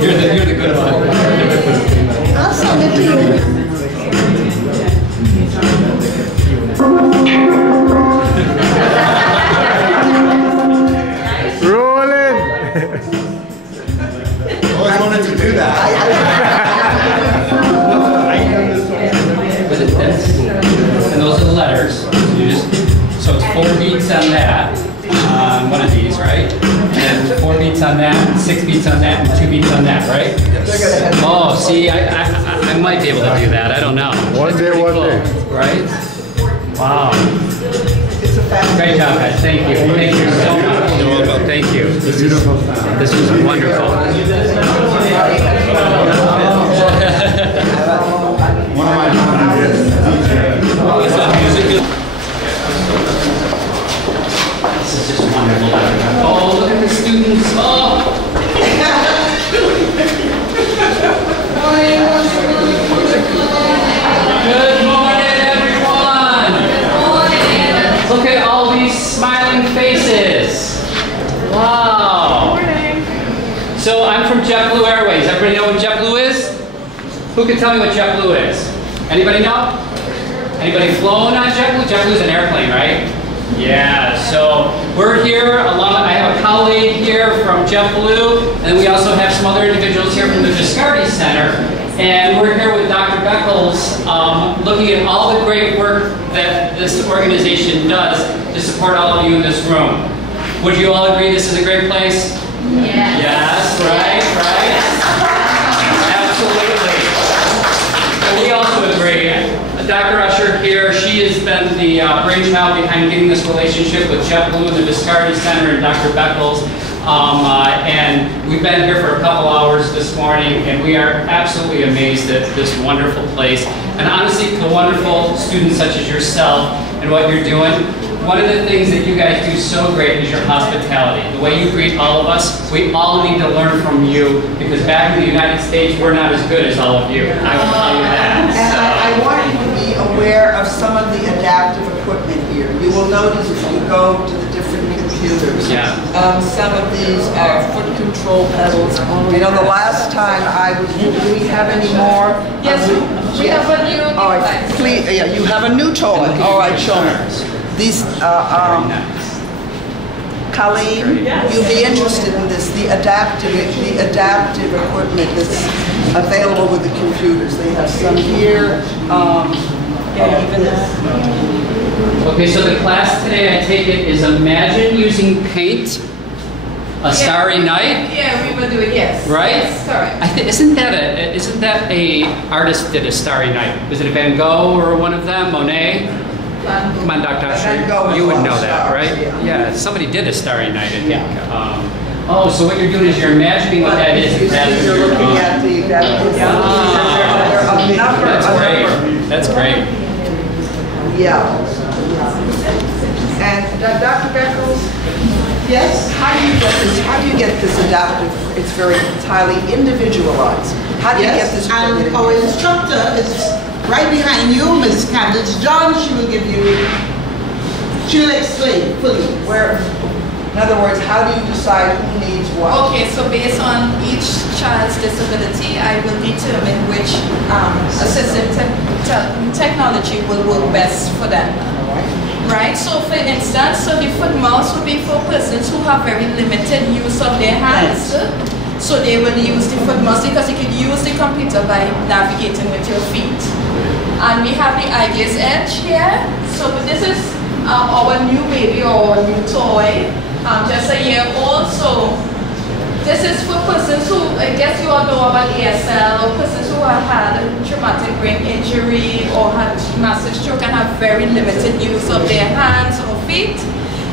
You're the good one. I'll send it to you. Rolling. Always wanted to do that. And those are the letters. So it's 4 beats on that, on one of these, right? And 4 beats beats on that, 6 beats on that, and 2 beats on that, right? Yes. Oh, see, I might be able to do that. I don't know. One day, one day. Right? Wow. It's a fast. Great job, guys. Thank you. Thank you so much. You're welcome. Thank you. This was wonderful. One of my hobbies is This is just wonderful. Oh, look at the students. Oh. Good morning, everyone. Look at all these smiling faces. Wow. So I'm from JetBlue Airways. Everybody know what JetBlue is? Who can tell me what JetBlue is? Anybody know? Anybody flown on JetBlue? JetBlue is an airplane, right? Yeah, so we're here along, I have a colleague here from JetBlue, and we also have some other individuals here from the Viscardi Center. And we're here with Dr. Beckles, looking at all the great work that this organization does to support all of you in this room. Would you all agree this is a great place? Yes. Yes, right? Absolutely. We also agree. Dr. Usher here, she has been the brainchild behind getting this relationship with JetBlue and the Viscardi Center and Dr. Beckles. And we've been here for a couple hours this morning, and we are absolutely amazed at this wonderful place. And honestly, the wonderful students such as yourself and what you're doing. One of the things that you guys do so great is your hospitality. The way you greet all of us, we all need to learn from you, because back in the United States, we're not as good as all of you. I will tell you that. And I want you to be aware of some of the adaptive equipment here. You will notice if you go to the different computers, some of these are foot control pedals. You know, the last time I was, do we have any more? Yes, we have a new All right, please, yeah, you have a new toy. All right, show me. These, Colleen, you'll be interested in this, the adaptive equipment that's available with the computers. They have some here. Even Okay, so the class today, I take it, is imagine using paint, a starry night. Yeah, we will do it, yes. Right? Yes, correct. Isn't that a artist did a Starry Night? Was it a Van Gogh or one of them? Monet? Come on, Dr. Usher, you would know that, right? Yeah, somebody did a Starry Night, I think. Oh, so what you're doing is you're imagining what that is. You're looking at the That's great. That's great. Yeah. And Dr. Beckles, yes, how do you get this adaptive? It's highly individualized. How do you get this? And our instructor is right behind you, Ms. Candace John. She'll explain fully. In other words, how do you decide who needs what? Okay, so based on each child's disability, I will determine which assistive technology will work best for them. Right, so for instance, the foot mouse would be for persons who have very limited use of their hands. So they will use the foot mouse because you can use the computer by navigating with your feet. And we have the IDS Edge here. So this is our new baby or new toy, just a year old. So this is for persons who, I guess you all know about ASL, or persons who have had a traumatic brain injury or had massive stroke and have very limited use of their hands or feet.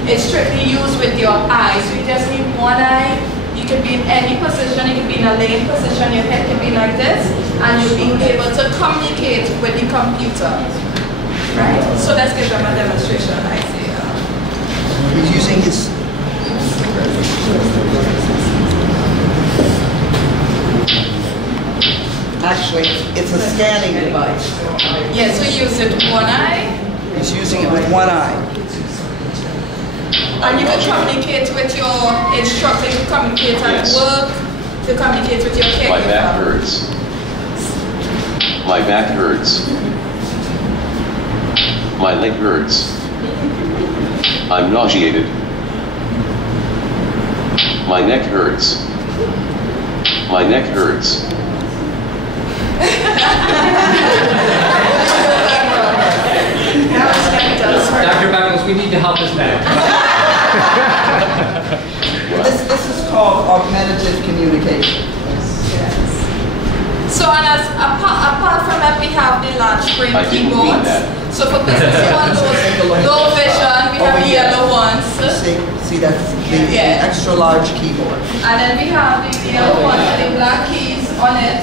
It's strictly used with your eyes. So you just need one eye. You can be in any position. You can be in a laying position. Your head can be like this, and you'll be able to communicate with the computer. Right? So let's give them a demonstration. I see. He's using his. Actually, it's a scanning device. Yes, we use it with one eye. He's using it with one eye. And you can communicate with your instructor, you can communicate at work, to communicate with your caregiver. My back hurts. My back hurts. My leg hurts. I'm nauseated. My neck hurts. My neck hurts. Dr. Beckles, we need to help this man. This is called called augmentative communication. So, and as apart from that, we have the large screen keyboards. So for business who want those low vision, we have the yellow ones. See that's the extra large keyboard. And then we have the yellow ones with the black keys on it.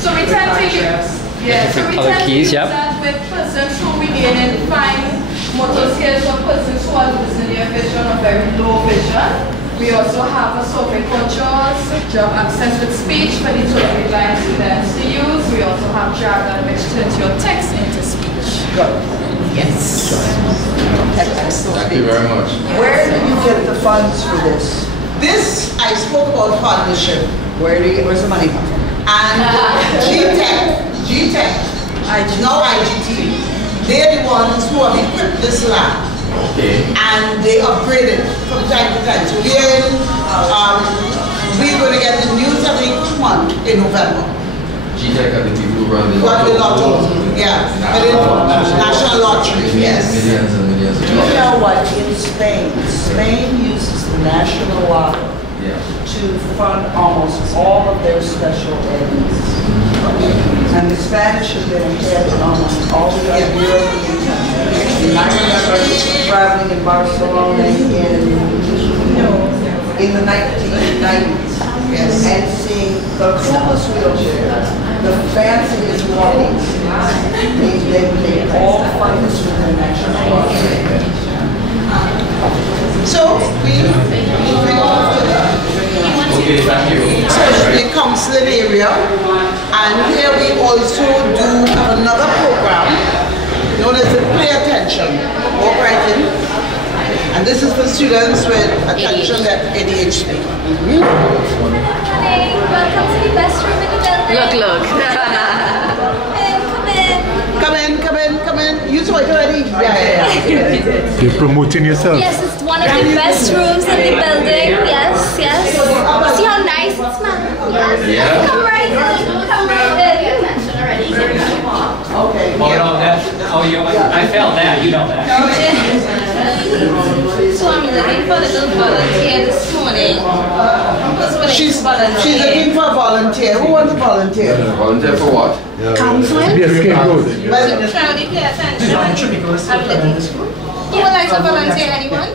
So we tend to use, that with persons who we gain in fine motor skills or persons who are losing their vision or very low vision. We also have a software called JAWS, Job Access with Speech, for the totally blind students to use. We also have Jargon, which turns your text into speech. Good. Yes. Thank you very much. Where do you get the funds for this? This, I spoke about partnership. Where's the money come from? And GTech, now IGT, they're the ones who have equipped this lab. Okay. And they upgrade it from time to time. So we're going to get the news every month in November. GTech are the people who run the lotto. Yeah, but national lottery, yes. Millions and millions. Do you know what, in Spain uses the national lotto to fund almost all of their special eds. And the Spanish have been ahead in almost all the other European countries. And I remember traveling in Barcelona in the 1990s and seeing the coolest wheelchairs, the fanciest walking seats. They all funded through the national lottery. So moving on to the counseling area, and here we also do another program known as the Pay Attention. Walk right in. And this is for students with attention ADHD. Hi, welcome to the best room in the building. Come in. You saw it already? Yeah. You're promoting yourself. Yes, it's one of the best rooms in the building. Yes. See how nice it smells? Yes. Come right in. You mentioned already. Okay. I failed that. You know that. So I'm looking for a little volunteer this morning. She's looking for a volunteer. Who wants a volunteer? Volunteer for what? Counseling? Yes, good. Crowdy, pay attention. I'm looking. Who would like to volunteer? Anyone?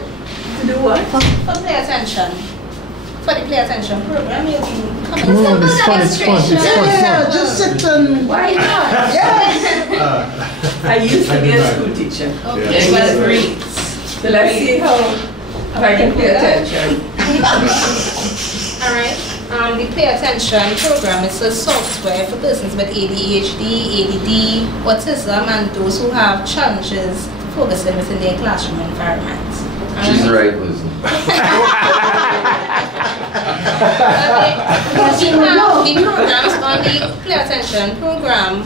To do what? For Play Attention. For the Play Attention program, you'll be coming. No, it's fun. Yeah, just sit and... Why not? Yes. I used to be a school teacher. Okay. Well, great. So let's see how I can pay attention. Alright. The Pay Attention program is a software for persons with ADHD, ADD, autism, and those who have challenges focusing within their classroom environment. She's the right person. The programs on the Play Attention program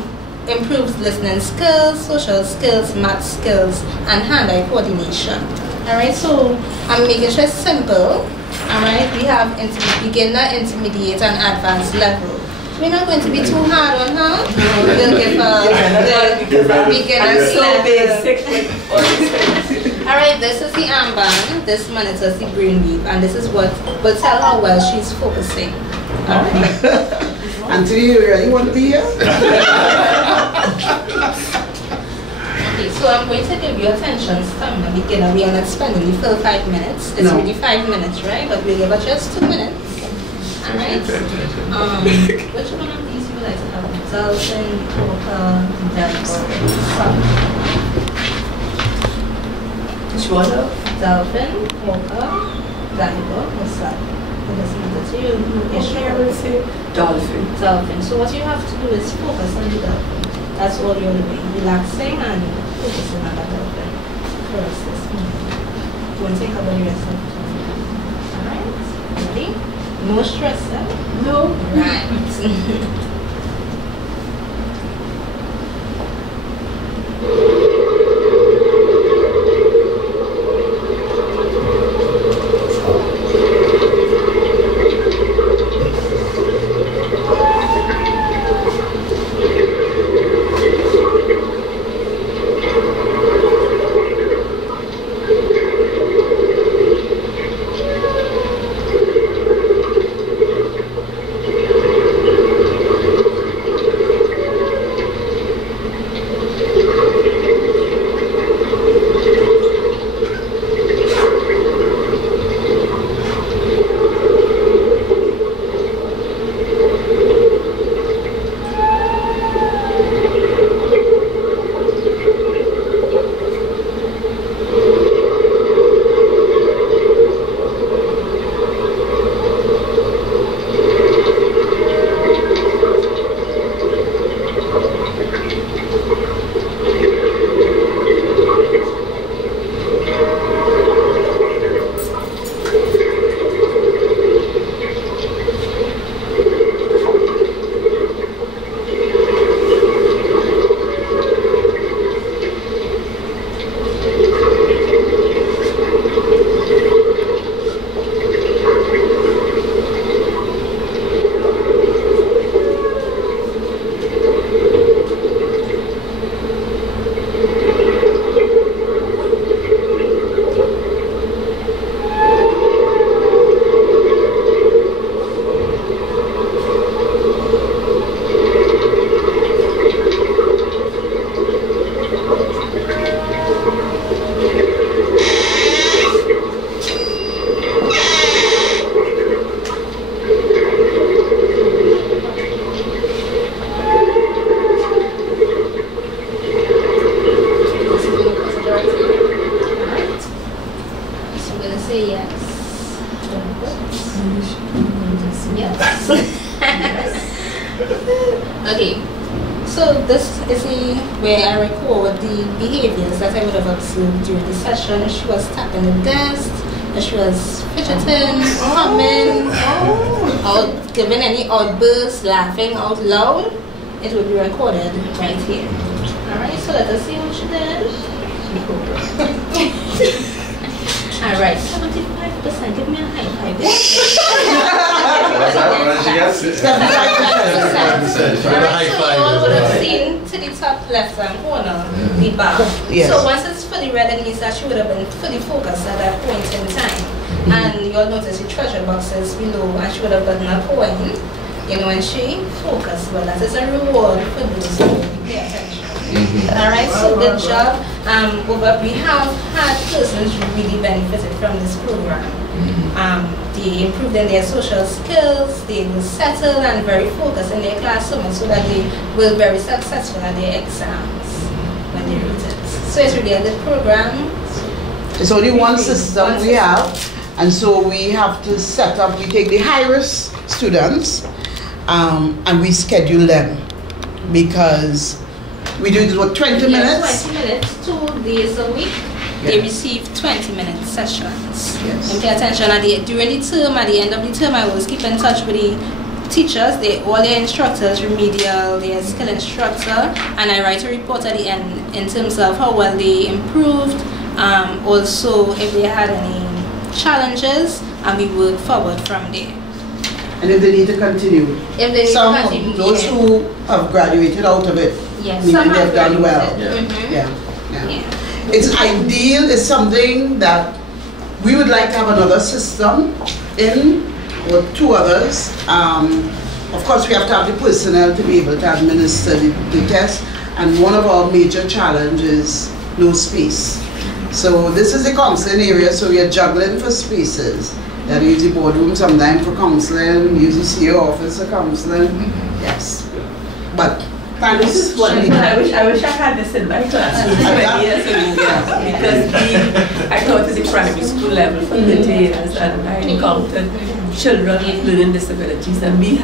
improves listening skills, social skills, math skills, and hand-eye coordination. Alright, so I'm making sure it's simple. Alright, we have beginner, intermediate, and advanced level. We're not going to be too hard on her. We'll give her the beginner level. Alright, this is the armband, this monitors the brainwave, and this is what will tell her while she's focusing. Alright. Until you really want to be here? Okay, so I'm going to give you attention stamina beginner. We are not spending the full 5 minutes. It's really 5 minutes, right? But we'll give her just 2 minutes. Alright? Which one of these you would like to have? Dolphin, Poker, Delphin, Which one? Dolphin, Poker, Diver, what's that? Dolphin. So what you have to do is focus on the dolphin. That's all you're doing. Relaxing and focusing on the dolphin. First this moment. Don't think about the rest of the time. Alright? Ready? No stress, huh? No. Right. Okay, so this is where I record the behaviors that I would have observed during the session. She was tapping the desk, she was fidgeting, humming, or giving any outbursts, laughing out loud. It would be recorded right here. Alright, so let us see what she did. Alright, 75%. Give me a high five. What did you get? 75%. So you all would have seen to the top left-hand corner, the bar. Yes. So once it's fully read, it means that she would have been fully focused at that point in time. And you'll notice the treasure boxes below, and she would have gotten a coin, you know, when she focused. Well, that is a reward for those who pay attention. Alright, so good job. We have had persons who really benefited from this program. They improved in their social skills, they were settled and very focused in their class so much so that they were very successful at their exams when they wrote it. So it's really a good program. It's only one system we have, and so we have to set up, we take the high-risk students and we schedule them because we do it, what, 20 minutes? 20 minutes, 2 days a week. They receive 20-minute sessions. Yes. And pay attention. During the term, at the end of the term, I always keep in touch with the teachers, all their instructors, remedial, their skill instructor, and I write a report at the end in terms of how well they improved, also if they had any challenges, and we work forward from there. And if they need to continue. If they some need to continue, those who have graduated out of it, yes, meaning they've done well. Yeah. Yeah. It's ideal, it's something that we would like to have another system in, or 2 others. Of course, we have to have the personnel to be able to administer the test, and one of our major challenges is no space. So this is a counseling area, so we are juggling for spaces. That use the boardroom sometimes for counseling, use the CO office for counseling. Yes. But this is what I wish I had this in my class 20 years ago. Because I taught at the primary school level for 30 years, and I encountered children with learning disabilities, and we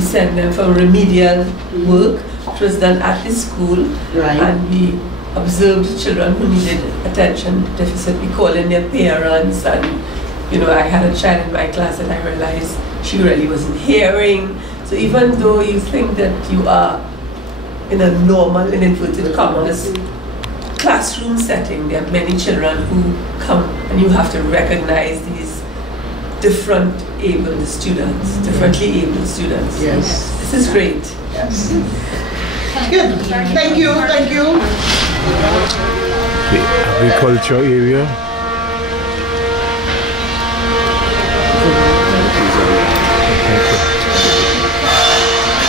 sent them for remedial work, which was done at the school, and we observed children who needed attention deficit. We called in their parents, and I had a child in my class that I realized she really wasn't hearing. So even though you think that you are in a normal, in inverted commas, classroom setting, there are many children who come, and you have to recognize these different able students, differently able students. Yes. This is great. Yes. Good. Thank you. Thank you. The agriculture area.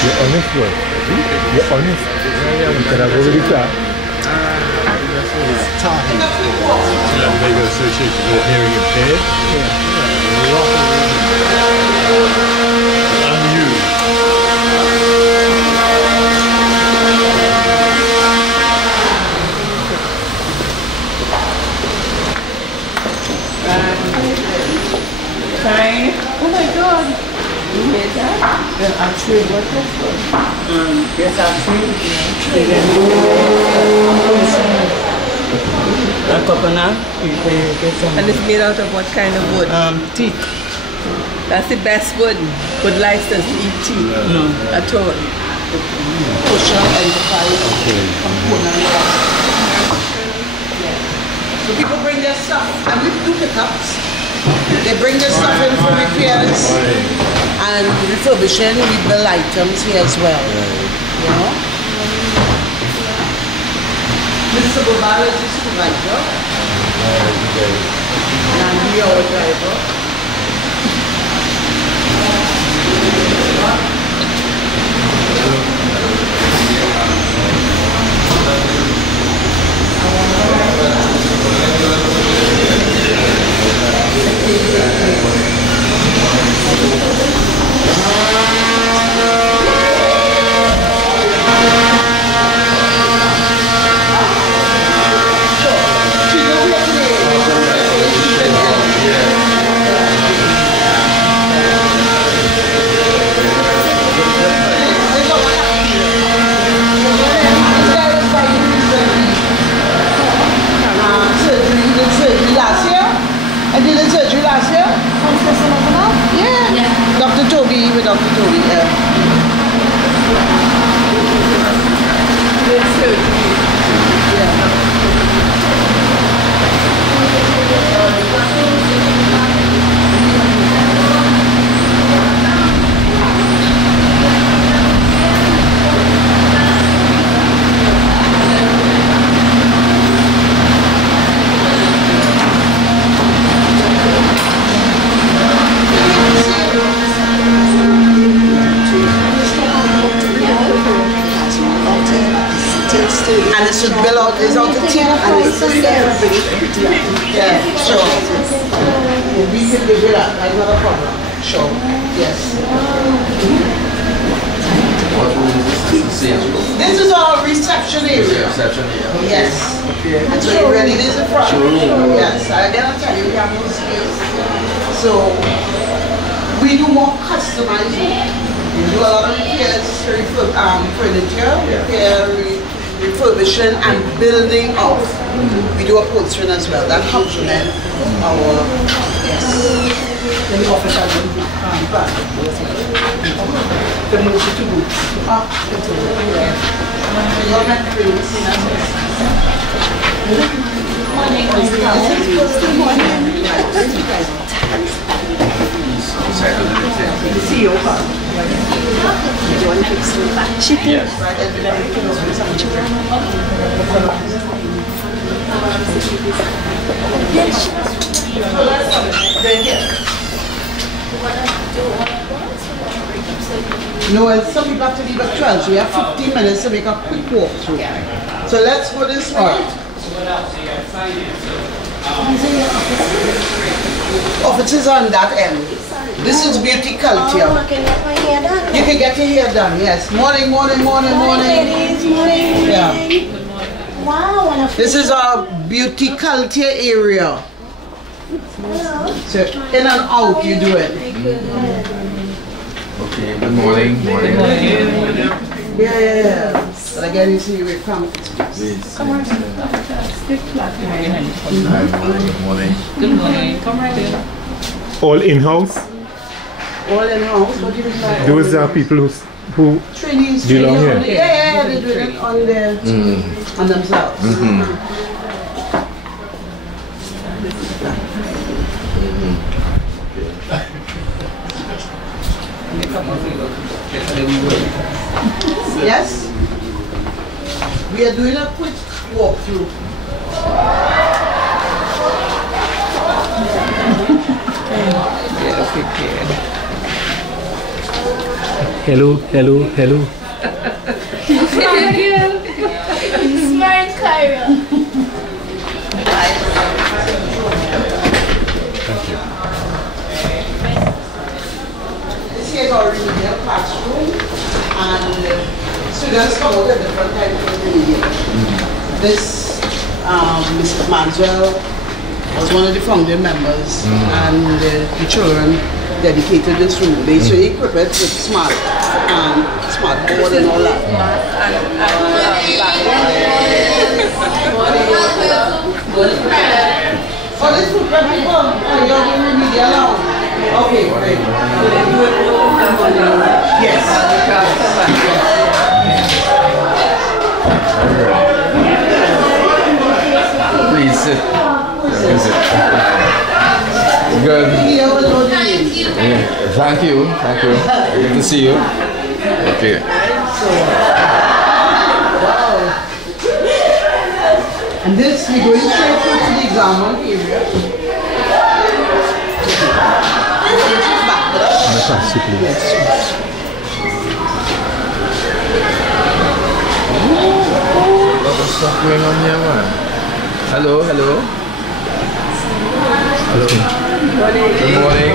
You're honest, what? You're honest. Can I go with the car? Maybe associated with hearing impaired? And you? Fine. Oh my God. You made that? Actually, what was it? Yes, actually. A coconut. And it's made out of what kind of wood? Teak. That's the best wood. Wood likes doesn't eat teak. No. At all. Social enterprise component. So people bring their stuff, and we do pickups. They bring their stuff in for repairs and refurbishing. We build items here as well. You know? Mr. Bobara is the supervisor. And we are our driver. want to know the and it should bill out, there's out the tip and it's the everybody. Yeah, sure. We can live with that, that's not a problem. Sure, yes. What room is this? This is sales room. This is our reception area. Reception area. Yes. And so you ready this in front? Yes, I gotta tell you, we have no space. So we do more customizing. We do a lot of repairs, furniture, repair, refurbishing and building of. We do upholstering as well. That complements our, yes. Then the office has been back. The most to boots. No, and some people have to leave at 12, so we have 15 minutes to make a quick walkthrough. So let's go this way. Offices on that end. This is beauty culture. Oh, I can get my hair done. You can get your hair done, yes. Morning, morning, morning, morning. Ladies, morning. Yeah. Wow, wonderful. This is our beauty culture area. Hello. So in and out you do it. Okay, good morning. Morning. Yeah. But again, you see, we come. Come on. Good morning. Good morning. Come right in. All in-house? All in house. What do you mean by Those are people who trainees belong here. Yeah, they do it on their on themselves. Yes? We are doing a quick walkthrough. Hello, hello, hello. Thank you. Smart Cairo. Thank you. This here is our remedial classroom, and students come out at different times of the year. This, Mrs. Manswell was one of the founding members, and the children dedicated this room. They so equip it with smart board and all that. Oh, this room can be gone. Oh, you're doing remedial now. Okay, great. Yes. Please sit. Good. Thank you. Thank you. Thank you. Good to see you. Okay. Wow. And this, we're going straight to the exam area. Yes. Lot of stuff going on here, man. Hello, hello. Hello. Good morning. Good morning.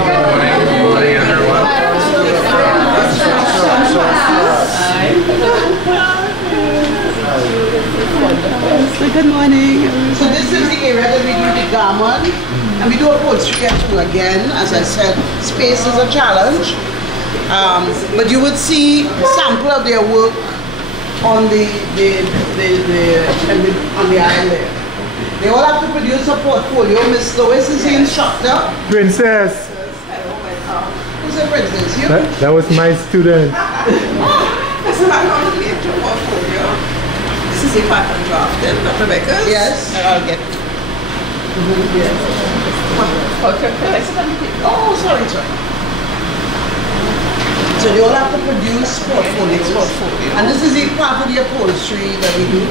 Good morning, everyone. So good morning. So this is the area that we do the garment, and we do upholstery too. Again, as I said, space is a challenge, but you would see sample of their work on the aisle there. They all have to produce a portfolio. Miss Lois is the instructor. Princess. Who's the princess? You? That was my student. This is my portfolio. This is the pattern drafting, Dr. Beckers. Yes. And I'll get. Yes. Okay. Oh, sorry. So they all have to produce portfolios. And this is the part of the upholstery that we do.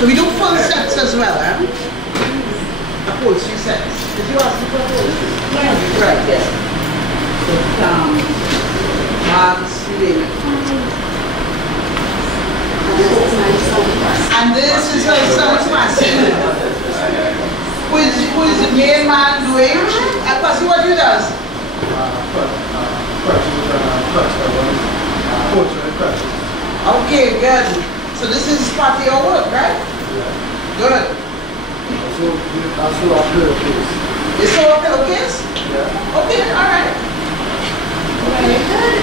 So we do full sets as well, eh? Upholstery sets. Did you ask me for upholstery? Yes. Right, yes. Bags, you name it. And this is her son's machine. Who is the main man doing? And Passy, what he does? Okay, good. So this is part of your work, right? Good. Also, You sew a pillowcase? Yeah. Okay, all right. Very good.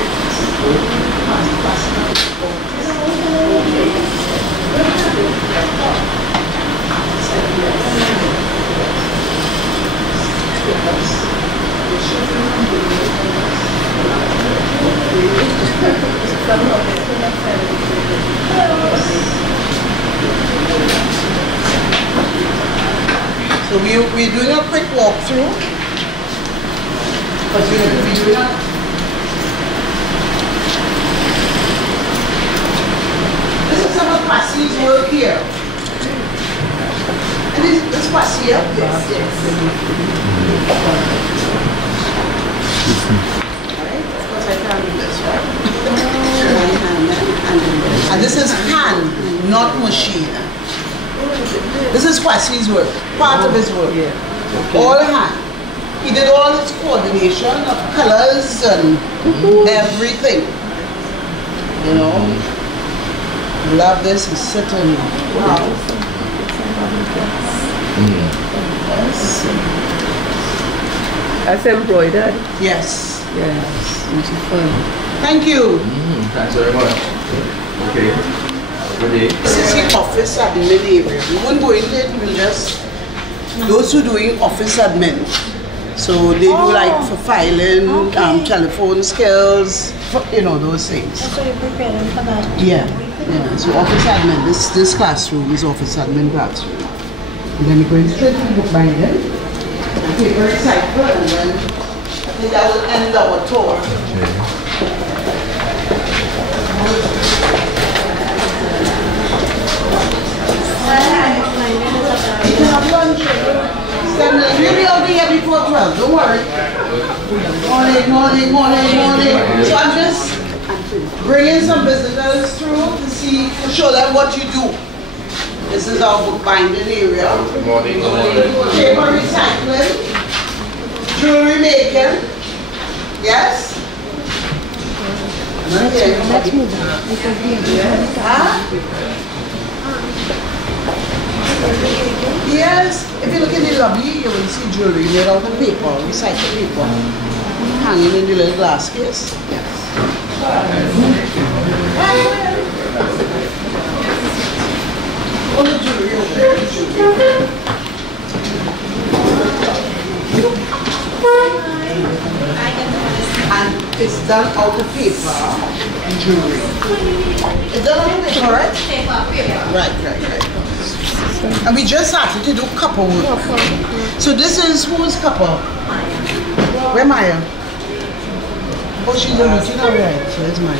So we're doing a quick walkthrough. But we're doing a this is some of Passy's work here. And this Passy here? Yes, yes. Alright, of course I can't do this, right? And this is hand, not machine. This is Passy's work, part of his work. All hand. He did all his coordination of colors and everything. You know, love this. He's sitting. Wow. Yes. That's embroidered. Yes. Yes. Beautiful. Thank you. Thanks very much. Okay. Good day. This is the office admin area. We won't go into it. We'll just those who doing office admin. So they do like for filing, telephone skills, you know, those things. So you're preparing for that? Yeah. Yeah. So office admin. This classroom is office admin classroom. And then we're going straight to the bookbinding. Paper recycle, and then I think that will end our tour. You can have lunch. We'll be out here before 12, don't worry. Morning. So I'm just bringing some visitors through to see, to show them what you do. This is our bookbinding area. Good morning. Paper recycling, jewelry making. Yes? Let's move on. Yes, if you look in the lobby, you will see jewelry made out of paper, recycled paper, hanging in the little glass case. Yes. All the jewelry over there. And it's done out of paper and jewelry. It's done out of paper, right? Paper. Right. And we just started to do copper work. So this is who's copper? Where Maya? Oh, she's a routine, alright. So there's Maya.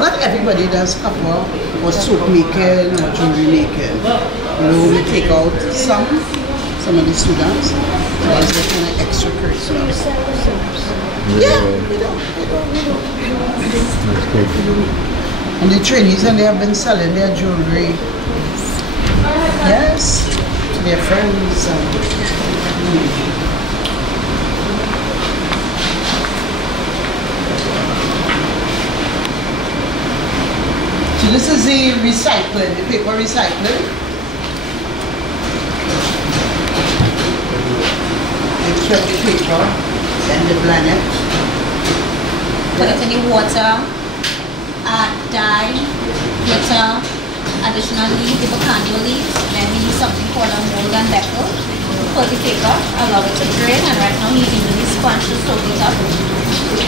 Not everybody does copper or soap making or jewelry making. You know, we take out some of the students. So that's the kind of extracurricular. Yeah, we don't. And the trainees, and they have been selling their jewelry. Yes, to their friends. So this is the recycling, the paper recycling. They chop the paper, then they blend it. Put it in the water, add dye, glitter. Additionally, the bacano leaves, then we use something called a mold and deckle. pull the paper, allow it to drain, and right now he's using the sponge to soak it up.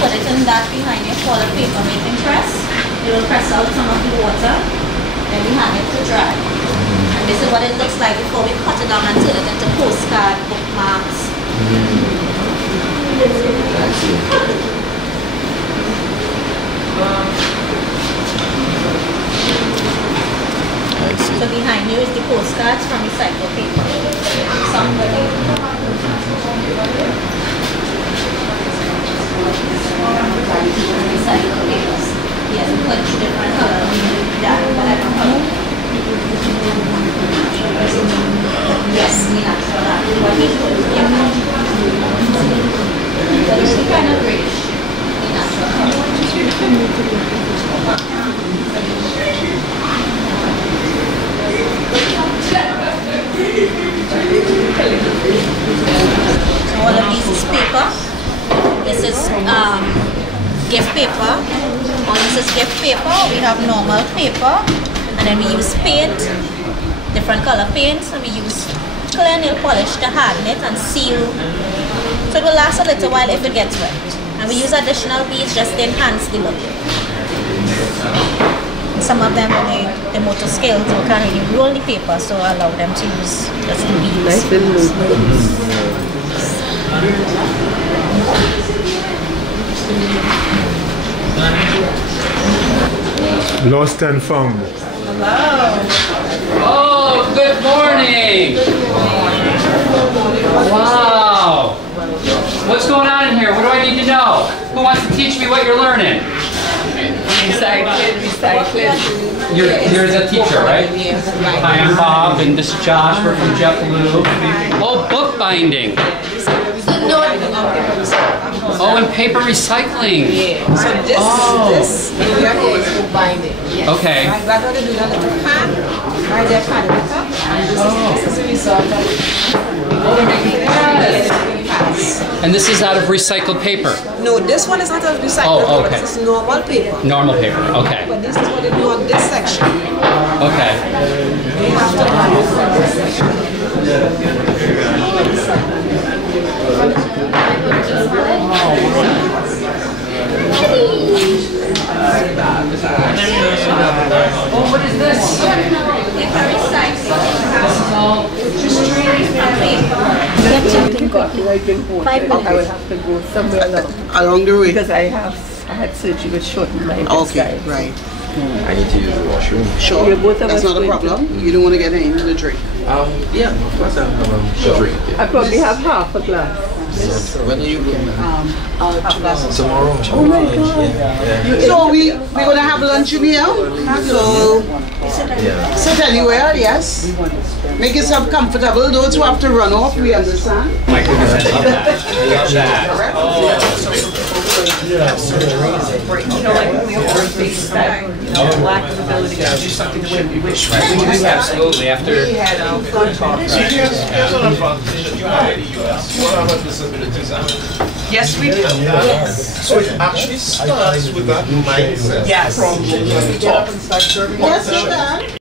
Put it in that behind your for the paper making press. It will press out some of the water, then we hang it to dry. And this is what it looks like before we cut it down and turn it into postcard, bookmarks. So behind you is the postcards from recycled paper. Recycled papers. Yes, we put different colors. Yeah, whatever color. Yes, we natural that. What we do is but it's the kind of grayish. We natural color. So all of these is paper. This is gift paper. All this is gift paper. We have normal paper, and then we use paint, different color paints, and we use clear nail polish to harden it and seal. So it will last a little while if it gets wet. And we use additional beads just to enhance the look. Some of them, the motor skills, you can't really roll the paper, so I allow them to use just the beads. Nice little Lost and found. Hello. Oh, good morning. Wow. What's going on in here? What do I need to know? Who wants to teach me what you're learning? Recycling. You're the teacher, right? Hi, I'm Bob, and this is Josh. We're from JetBlue. Oh, bookbinding. Oh, and paper recycling. Yeah. So this we are going to bookbinding. Yes. Okay. Right, we're going to do that little pan. Right there, pan it up. And this is the result of And this is out of recycled paper? No, this one is not out of recycled paper. Okay. This is normal paper. Normal paper, okay. But this is what they do on this section. Okay. We have to pan it from this section. Oh, what is this? I will have to go somewhere along the way because I had surgery with shortened my Okay, right. I need to use the washroom. Sure, that's not a problem. You don't want to get anything to drink. Yeah, of course I have a drink. I probably have half a glass. When are you going? Tomorrow. Oh my God. Yeah. So we're going to have lunch in here. So sit anywhere, yes. Make yourself comfortable. Those who have to run off, we understand. My goodness, I love that. I love that. You know, like we all face that, you know, lack of ability to do something the way we wish. We do, absolutely. After we had fun talk. Here's an advantage that you have in the US. What are disabilities? Yes, we do. Yes. So it actually starts with that mindset. Yes. From when you get up and start serving. Yes, you can.